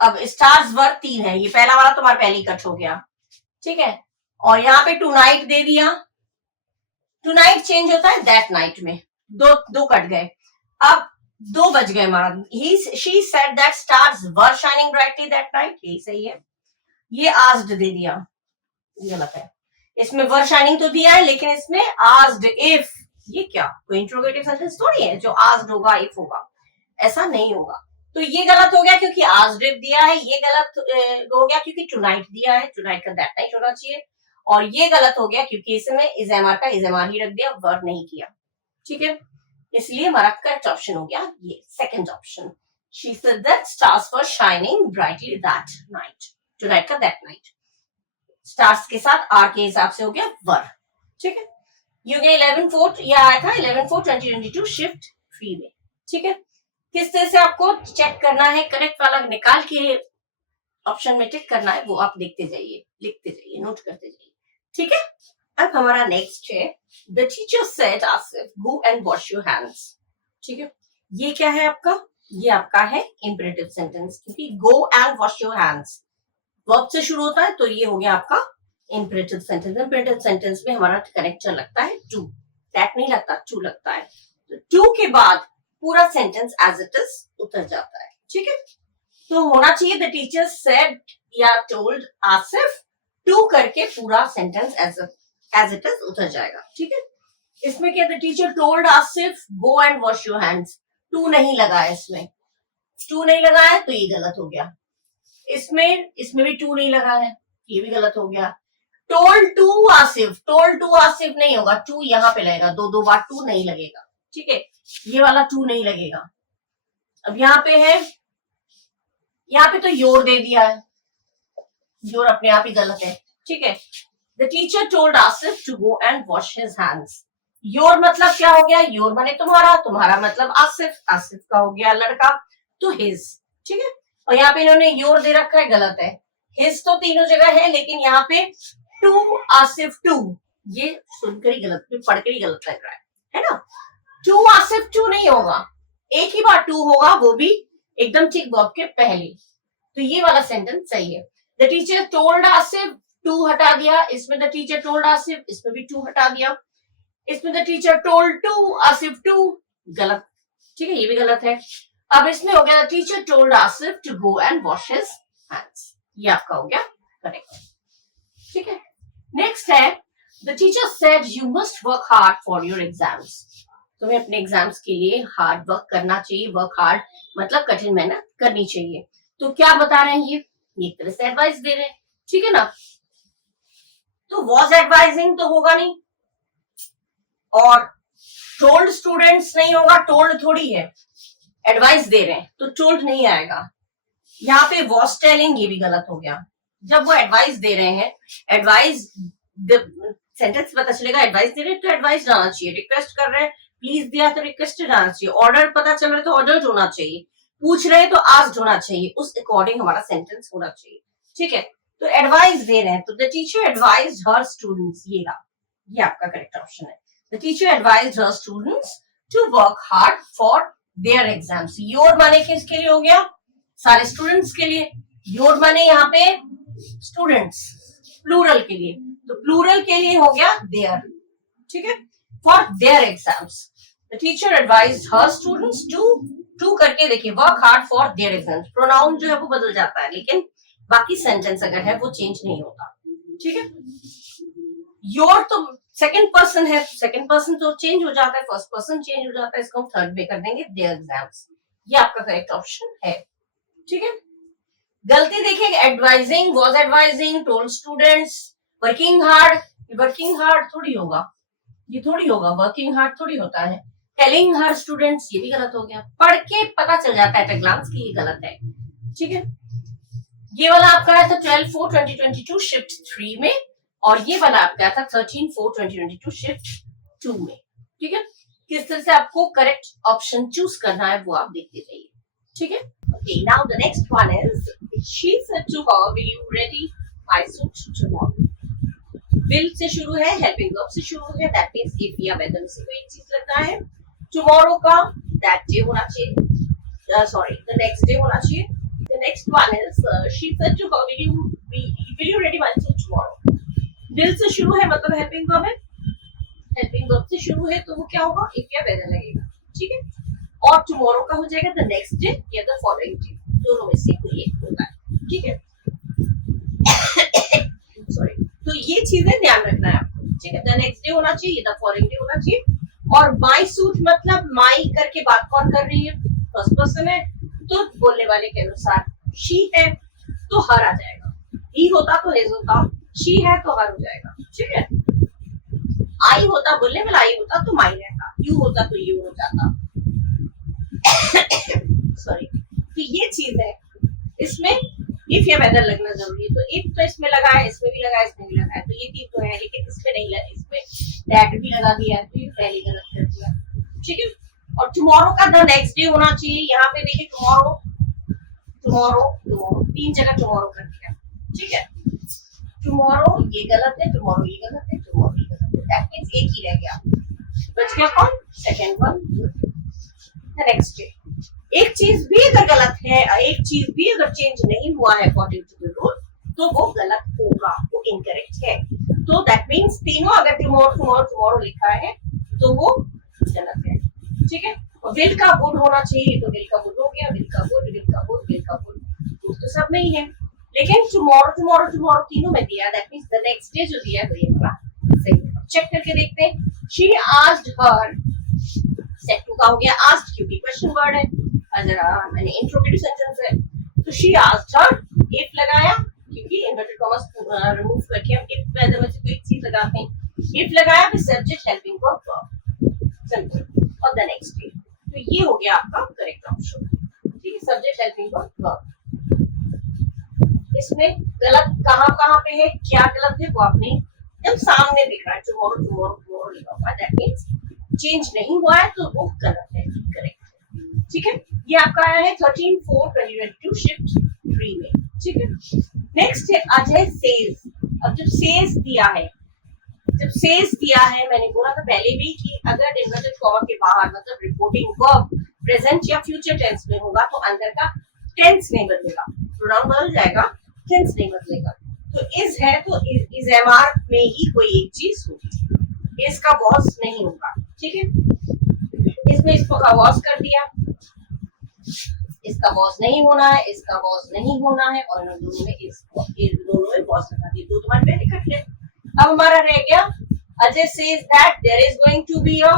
अब स्टार्स वर 3 है, ये पहला वाला तुम्हारा पहले कट हो गया, ठीक है। और यहाँ पे टू नाइट दे दिया, टू नाइट चेंज होता है दैट नाइट में, दो कट गए। अब 2 बज गए हमारा। She said that stars were shining brightly that night, यही सही है। ये आस्क्ड दे दिया, ये गलत है। इसमें वर शाइनिंग तो दिया है, लेकिन इसमें आस्क्ड इफ, ये क्या कोई इंट्रोगेटिव सेंटेंस थोड़ी है जो आस्क्ड होगा इफ होगा, ऐसा नहीं होगा। तो ये गलत हो गया क्योंकि आस्क्ड इफ दिया है, ये गलत हो गया क्योंकि टुनाइट दिया है, टुनाइट का दैट नाइट होना चाहिए, और ये गलत हो गया क्योंकि इसमें इज़एमआर का इज़एमआर ही रख दिया, वर नहीं किया। ठीक है, इसलिए हमारा करेक्ट ऑप्शन हो गया ये second option. She said that stars were shining brightly that night, tonight का दैट नाइट स्टार्स के साथ आर के हिसाब से हो गया वर। ठीक है, ये हो गया 11/4, ये आया था 11/4/2022 शिफ्ट 3 में। ठीक है, किस तरह से आपको चेक करना है, करेक्ट वाला निकाल के ऑप्शन में टिक करना है, वो आप देखते जाइए, लिखते जाइए, नोट करते जाइए। ठीक है, अब हमारा नेक्स्ट है the teacher said Asif go and wash your hands. ठीक है, ये क्या है आपका, ये आपका है इंपेरेटिव सेंटेंस, क्योंकि गो and wash your hands verb से शुरू होता है, तो ये हो गया आपका इंपेरेटिव सेंटेंस। इंपेरेटिव सेंटेंस में हमारा कनेक्टर लगता है टू, दैट नहीं लगता, टू लगता है। तो टू के बाद पूरा सेंटेंस एज इट इज उतर जाता है। ठीक है, तो होना चाहिए द टीचर सेड या टोल्ड आसिफ, टू करके पूरा सेंटेंस एज इट इज उतर जाएगा। ठीक है, इसमें क्या, the teacher told Asif go and wash your hands, to नहीं लगा है, इसमें टू नहीं लगा है, तो ये गलत हो गया। इसमें भी टू नहीं लगा है, ये भी गलत हो गया। Told to Asif, told to Asif नहीं होगा, टू यहाँ पे लगेगा, दो बार टू नहीं लगेगा। ठीक है, ये वाला टू नहीं लगेगा। अब यहाँ पे है, यहाँ पे तो योर दे दिया है, योर अपने आप ही गलत है। ठीक है, the teacher told Asif to go and wash his hands, your मतलब क्या हो गया, योर माने तुम्हारा, तुम्हारा मतलब आसिफ, आसिफ का हो गया लड़का, तो हिज। ठीक है, और यहाँ पे इन्होंने योर दे रखा है, गलत है। हिज तो तीनों जगह है, लेकिन यहाँ पे टू आसिफ टू, ये सुनकर ही गलत, पढ़कर ही गलत लग रहा है ना। टू आसिफ टू नहीं होगा, एक ही बार टू होगा, वो भी एकदम ठीक वर्ब के पहले, तो ये वाला सेंटेंस सही है। The teacher told Asif, to हटा दिया, इसमें द टीचर टोल्ड आसिफ, इसमें भी टू हटा दिया। इसमें the teacher told to Asif to, गलत। ठीक है, ये भी गलत है। अब इसमें हो गया the teacher told Asif to go and wash his hands, ये आपका हो गया करेक्ट। ठीक है, नेक्स्ट है the teacher said you must work hard for your exams, तुम्हें अपने एग्जाम्स के लिए हार्ड वर्क करना चाहिए। वर्क हार्ड मतलब कठिन मेहनत करनी चाहिए। तो क्या बता रहे हैं ये एक तरह से एडवाइस दे रहे हैं। ठीक है ना, तो वॉज एडवाइजिंग तो होगा नहीं, और टोल्ड स्टूडेंट्स नहीं होगा, टोल्ड थोड़ी है, एडवाइस दे रहे हैं तो टोल्ड नहीं आएगा। यहाँ पे वॉज टेलिंग, ये भी गलत हो गया। जब वो एडवाइस दे रहे हैं, एडवाइस सेंटेंस पता चलेगा, एडवाइस दे रहे हैं तो एडवाइस जाना चाहिए। रिक्वेस्ट कर रहे हैं, प्लीज दिया तो रिक्वेस्टेड आना चाहिए। ऑर्डर पता चल रहा है तो ऑर्डर होना चाहिए। पूछ रहे हैं तो आस्क्ड होना चाहिए, उस अकॉर्डिंग हमारा सेंटेंस होना चाहिए। ठीक है, तो एडवाइस दे रहे हैं तो the teacher advised her students, ये आपका करेक्ट ऑप्शन है। The teacher advised her students to work hard for their exams. Your माने किसके लिए हो गया, सारे स्टूडेंट्स के लिए। योर माने यहाँ पे स्टूडेंट्स, प्लूरल के लिए, तो प्लूरल के लिए हो गया देयर। ठीक है, for their exams the teacher advised her students to करके देखिए work hard for their exams. Pronoun जो है वो बदल जाता है, लेकिन बाकी सेंटेंस अगर है वो चेंज नहीं होता। ठीक है, योर तो सेकंड पर्सन है, सेकंड पर्सन तो चेंज हो जाता है, फर्स्ट पर्सन चेंज हो जाता है, इसको हम थर्ड में कर देंगे देयर एग्जाम्स। ये आपका करेक्ट ऑप्शन है। ठीक है, गलती देखिए, advising, was advising, told students, working hard, working hard थोड़ी होगा, ये थोड़ी होगा, वर्किंग हार्ड थोड़ी होता है। टेलिंग हर स्टूडेंट्स, ये भी गलत हो गया। पढ़ के पता चल जाता है ग्लांस की ये गलत है। ठीक है, ये वाला आपका आया था 12/4/2022 शिफ्ट 3 में, और ये वाला आपका आया था 13/4/2022 शिफ्ट 2 में। ठीक है, किस तरह से आपको करेक्ट ऑप्शन चूज करना है वो आप देखते जाइए। ठीक है, okay, now the next one is she said to her, will you ready my suit tomorrow? will से शुरू है, helping verb से शुरू है, that means if या whether से कोई चीज लगता है। tomorrow का that day होना चाहिए, sorry the next day होना चाहिए। the next one is she said to her, will you ready my suit tomorrow? will से शुरू है मतलब helping verb है, helping verb से शुरू है तो वो क्या होगा, if या whether लगेगा। ठीक है, और टुमारो का हो जाएगा द नेक्स्ट डे या द फॉलोइंग डे, दोनों में से कोई एक होगा, ठीक है। सॉरी, तो ये चीजें ध्यान रखना है आपको, ठीक है। द नेक्स्ट डे होना चाहिए, द फॉलोइंग डे होना चाहिए। और माई सूट मतलब माई करके बात कौन कर रही है, फर्स्ट पर्सन है, तो बोलने वाले के अनुसार शी है तो हर आ जाएगा, ही होता तो हिज होता, शी है तो हर हो जाएगा, ठीक है। आई होता, बोलने वाला आई होता तो माई रहता, यू होता तो यू हो जाता। सॉरी, तो ये चीज है, इसमें इफ या वेदर लगना जरूरी है, तो इफ तो इसमें लगा है, इसमें भी लगा है, इसमें भी लगा है, तो ये तीन तो है, लेकिन इसमें नहीं लगा, इसमें दैट भी लगा दिया है, तो ये पहले गलत कर दिया, ठीक है। और टुमारो का द नेक्स्ट डे होना चाहिए, यहाँ पे देखिए टुमारो टुमारो टुमारो, तीन जगह टुमारो कर दिया, ठीक है। टुमारो ये गलत है, टुमारो ये गलत है, टुमारो ये गलत है, दैट मींस एक ही रह गया, बच गया कौन, second one, the next day. एक चीज भी अगर गलत है, एक चीज भी अगर चेंज नहीं हुआ है अकॉर्डिंग टू द रूल, तो वो गलत होगा, वो इनकरेक्ट है। तो दैट मींस तीनों अगर टुमारो टुमारो टुमारो लिखा है तो वो गलत है, ठीक है। और विल का वुड होना चाहिए, तो विल का वुड हो गया, विल का वुड, विल का वुड, विल का वुड, तो सब में ही है। लेकिन टुमारो टुमारो टुमारो तीनों में दिया, that means the next day जो दिया है वो ये वाला सही है। चेक करके देखते हैं, she asked her, set two का हो गया आस्क्ड क्योंकि क्वेश्चन वर्ड है, मैंने इंट्रोगेटिव सेंटेंस है, तो शी आस्क्ड हर, इफ लगाया क्योंकि इन्वर्टेड कॉमास रिमूव करके हम इफ वेदर में से कोई चीज लगाते हैं, इफ लगाया फिर सब्जेक्ट हेल्पिंग वर्ब, सिंपल, और द नेक्स्ट डे, तो ये हो गया आपका करेक्ट ऑप्शन, ठीक है, सब्जेक्ट हेल्पिंग वर्ब। इसमें गलत कहां पे है, क्या गलत है, वो आपने एकदम सामने दिख रहा है, टुमारो टुमारो टुमारो लिखा हुआ है, दैट मींस चेंज नहीं हुआ है तो वो गलत है, करेक्ट है, ठीक है। ये आपका आया है 13/4/2022 शिफ्ट 3 में, ठीक है। नेक्स्ट है अजय सेज। अब जब सेज दिया है, मैंने बोला था पहले भी कि अगर इन्वर्टेड कॉमा के बाहर मतलब रिपोर्टिंग वर्ब प्रेजेंट या फ्यूचर टेंस में होगा तो अंदर का टेंस नहीं बदलेगा, प्रोनाउन बदल जाएगा, टेंस नहीं बदलेगा। तो इज है तो इज एमआर में ही कोई एक चीज होगी, इसका वॉस नहीं होगा, ठीक है। इसमें इसका वॉस कर दिया, इसका वॉस नहीं होना है, इसका वॉस नहीं होना है, और इन दोनों में वॉस लगा दिया, दो तुम्हारे पहले कट गए। अब हमारा रह गया Ajay says that there is going to be a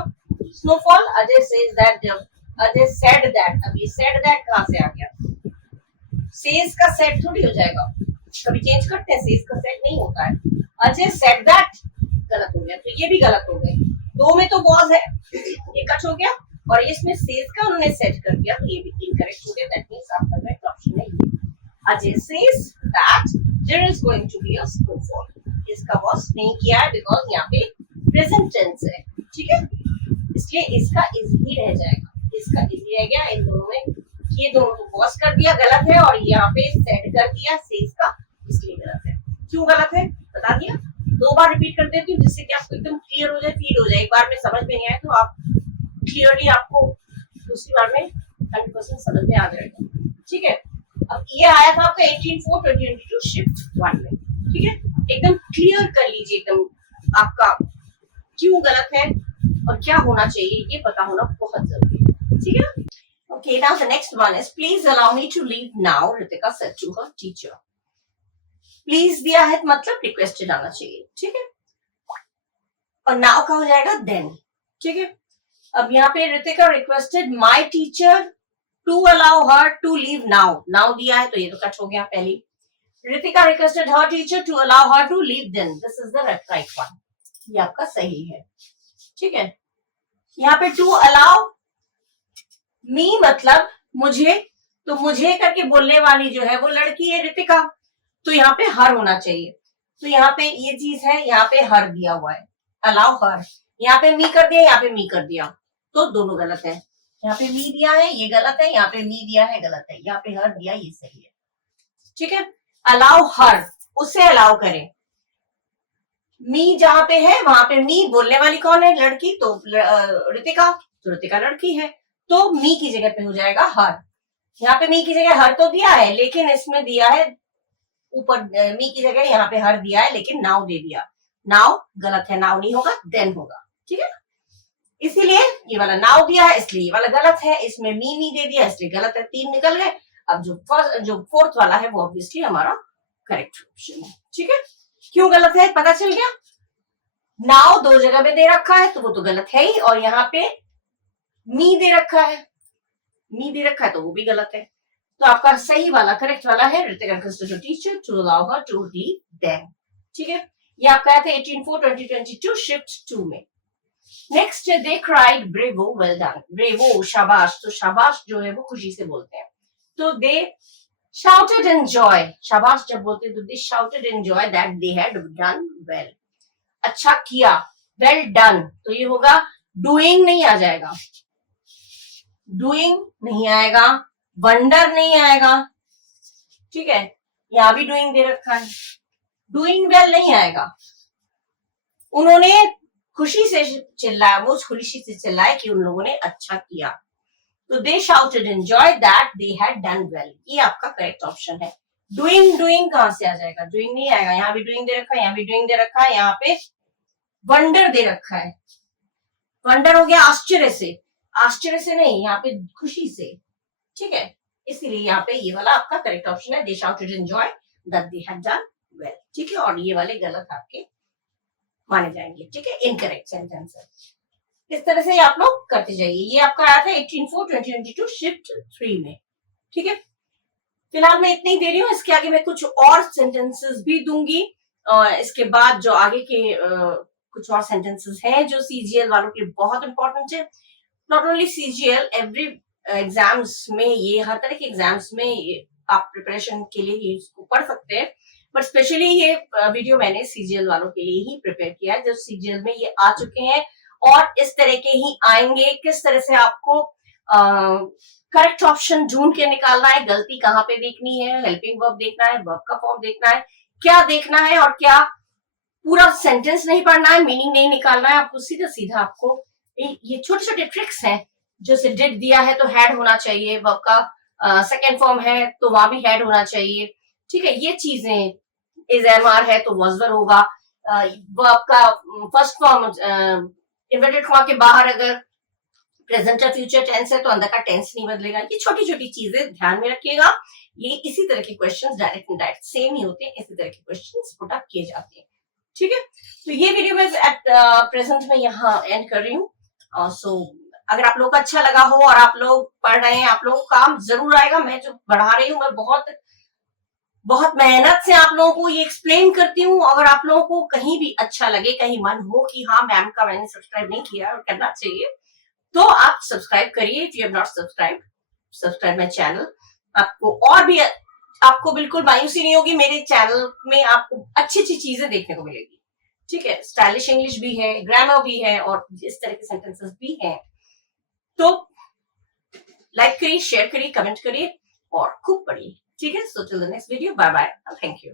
snowfall, Ajay says that, Ajay said that, अब ये सेड दैट कहां से आ गया, सेज का सेट थोड़ी हो जाएगा, कभी चेंज करते हैं, सेज का सेट नहीं होता है, अजय सेड दैट गलत हो गया, तो ये भी गलत हो गए, दो में तो वॉज है, ये कट हो गया, और इसमें सेज का उन्होंने सेट कर दिया, तो ये भी इनकरेक्ट हो गया, दैट मींस आपका करेक्ट ऑप्शन है ये, Ajay says that there is going to be a snowfall, इसका वॉज नहीं किया है बिकॉज यहाँ पे प्रेजेंट टेंस है, ठीक है, इसलिए इसका इजी रह जाएगा, इसका इजी रह गया, इन दोनों में ये दोनों को वॉज कर दिया गलत है, और यहाँ पे सेट कर दिया सेज का, इसलिए गलत है। क्यों गलत है बता दिया, दो बार रिपीट कर देती हूँ जिससे कि आपको एकदम क्लियर हो जाए, फील हो जाए, एक बार में समझ में नहीं आए तो आप क्लियरली आपको दूसरी बार में 100% समझ में आ जाएगा, ठीक है। अब ये आया था आपका 18/4/2022 शिफ्ट 1 में, ठीक है, एकदम क्लियर कर लीजिए, एकदम आपका क्यों गलत है और क्या होना चाहिए ये पता होना बहुत जरूरी है, ठीक है। Okay, now the next one is please allow me to leave now, Ritika said to her teacher. Please दिया है मतलब रिक्वेस्टेड आना चाहिए, ठीक है, और now का हो जाएगा then, ठीक है। अब यहाँ पे Ritika requested my teacher to allow her to leave now, now दिया है तो ये तो कट हो गया पहली, Ritika requested her teacher to allow her to leave then, this is the right one, ये आपका सही है, ठीक है। यहाँ पे टू अलाउ मी मतलब मुझे, तो मुझे करके बोलने वाली जो है वो लड़की है रितिका, तो यहाँ पे हर होना चाहिए, तो यहाँ पे ये चीज है, यहाँ पे हर दिया हुआ है, अलाउ हर, यहाँ पे मी कर दिया, यहाँ पे मी कर दिया, तो दोनों गलत है, यहाँ पे मी दिया है ये गलत है, यहाँ पे मी दिया है गलत है, यहाँ पे हर दिया ये सही है, ठीक है। अलाउ हर, उसे अलाउ करें, मी जहां पे है वहां पे मी बोलने वाली कौन है, लड़की, तो रितिका, तो रितिका लड़की है, तो मी की जगह पे हो जाएगा हर, यहाँ पे मी की जगह हर तो दिया है, लेकिन इसमें दिया है ऊपर मी की जगह यहाँ पे हर दिया है, लेकिन नाउ दे दिया, नाउ गलत है, नाउ नहीं होगा देन होगा, ठीक है। इसीलिए ये वाला नाउ दिया है इसलिए ये वाला गलत है, इसमें मी दे दिया इसलिए गलत है, 3 निकल गए। अब जो फोर्थ वाला है वो ऑब्वियसली हमारा करेक्ट ऑप्शन है। ठीक है, क्यों गलत है पता चल गया। नाउ 2 जगह पे दे रखा है तो वो तो गलत है ही, और यहाँ पे मी दे रखा है, मी दे रखा है तो वो भी गलत है। तो आपका सही वाला करेक्ट वाला है ऋतिक एंड जो teacher to allow her to leave them. ठीक है, ये आपका आया था 18/4/2022 शिफ्ट 2 में। Next they cried bravo well done, bravo शाबाश, तो शाबाश जो है वो खुशी से बोलते हैं, तो दे शाउटेड इन जॉय, शाबाश जब बोलते हैं तो they shouted in joy that they had done well, अच्छा किया, वेल डन, तो ये होगा डूइंग नहीं आ जाएगा, डूइंग नहीं आएगा, वंडर नहीं आएगा। ठीक है, यहां भी डूइंग दे रखा है, डूइंग वेल नहीं आएगा। उन्होंने खुशी से चिल्लाया, वो खुशी से चिल्लाए कि उन लोगों ने अच्छा किया, तो they shouted in joy that they had done well, ये आपका करेक्ट ऑप्शन है। डूइंग डूइंग कहां से आ जाएगा, डूइंग नहीं आएगा, यहाँ भी डूइंग दे रखा है, यहाँ भी डूइंग दे रखा है, यहाँ पे वंडर दे रखा है, वंडर हो गया आश्चर्य से, आश्चर्य से नहीं, यहाँ पे खुशी से। ठीक है, इसीलिए यहाँ पे ये वाला आपका करेक्ट ऑप्शन है, they shouted in joy that they had done well. ठीक है, और ये वाले गलत आपके माने जाएंगे। ठीक है, इनकरेक्ट सेंटेंस है। इस तरह से आप लोग करते जाइए। ये आपका आया था 18/4/2022 शिफ्ट 3 में। ठीक है, फिलहाल मैं इतनी दे रही हूँ, इसके आगे मैं कुछ और सेंटेंसेस भी दूंगी, इसके बाद जो आगे के कुछ और सेंटेंसेस हैं जो सीजीएल वालों के लिए बहुत इंपॉर्टेंट है। Not only CGL, every exams में, ये हर तरह के एग्जाम्स में आप प्रिपरेशन के लिए इसको पढ़ सकते हैं, बट स्पेशली ये वीडियो मैंने सीजीएल वालों के लिए ही प्रिपेयर किया है, जो सीजीएल में ये आ चुके हैं और इस तरह के ही आएंगे। किस तरह से आपको करेक्ट ऑप्शन ढूंढ के निकालना है, गलती कहाँ पे देखनी है, हेल्पिंग वर्ब देखना है, वर्ब का फॉर्म देखना है, क्या देखना है, और क्या पूरा सेंटेंस नहीं पढ़ना है, मीनिंग नहीं निकालना है आपको, सीधा सीधा आपको ये छोटे छोटे ट्रिक्स हैं। जैसे डिड दिया है तो हैड होना चाहिए, वर्ब का सेकेंड फॉर्म है तो वहां भी हैड होना चाहिए। ठीक है, ये चीजें, इज एमआर है तो वॉज वर होगा, वर्ब का फर्स्ट फॉर्म इन्वर्टेड कॉमा के बाहर अगर प्रेजेंट या फ्यूचर टेंस है तो अंदर का टेंस नहीं बदलेगा। ये छोटी छोटी चीजें ध्यान में रखिएगा। ये इसी तरह के क्वेश्चंस डायरेक्ट इनडायरेक्ट सेम ही होते हैं, इसी तरह के क्वेश्चंस पुट अप किए जाते हैं। ठीक है, तो ये वीडियो मैं एट प्रेजेंट में यहाँ एंड कर रही हूँ। सो अगर आप लोग को अच्छा लगा हो और आप लोग पढ़ रहे हैं, आप लोग को काम जरूर आएगा। मैं जो बढ़ा रही हूँ, मैं बहुत मेहनत से आप लोगों को ये एक्सप्लेन करती हूँ। अगर आप लोगों को कहीं भी अच्छा लगे, कहीं मन हो कि हाँ मैम का मैंने सब्सक्राइब नहीं किया और करना चाहिए, तो आप सब्सक्राइब करिए। If you have not subscribe my channel. आपको और भी, आपको बिल्कुल मायूसी नहीं होगी, मेरे चैनल में आपको अच्छी अच्छी चीजें देखने को मिलेगी। ठीक है, स्टाइलिश इंग्लिश भी है, ग्रामर भी है, और इस तरह के सेंटेंसेस भी हैं। तो लाइक करिए, शेयर करिए, कमेंट करिए और खूब पढ़िए। ठीक है, so till the next video, bye bye, thank you.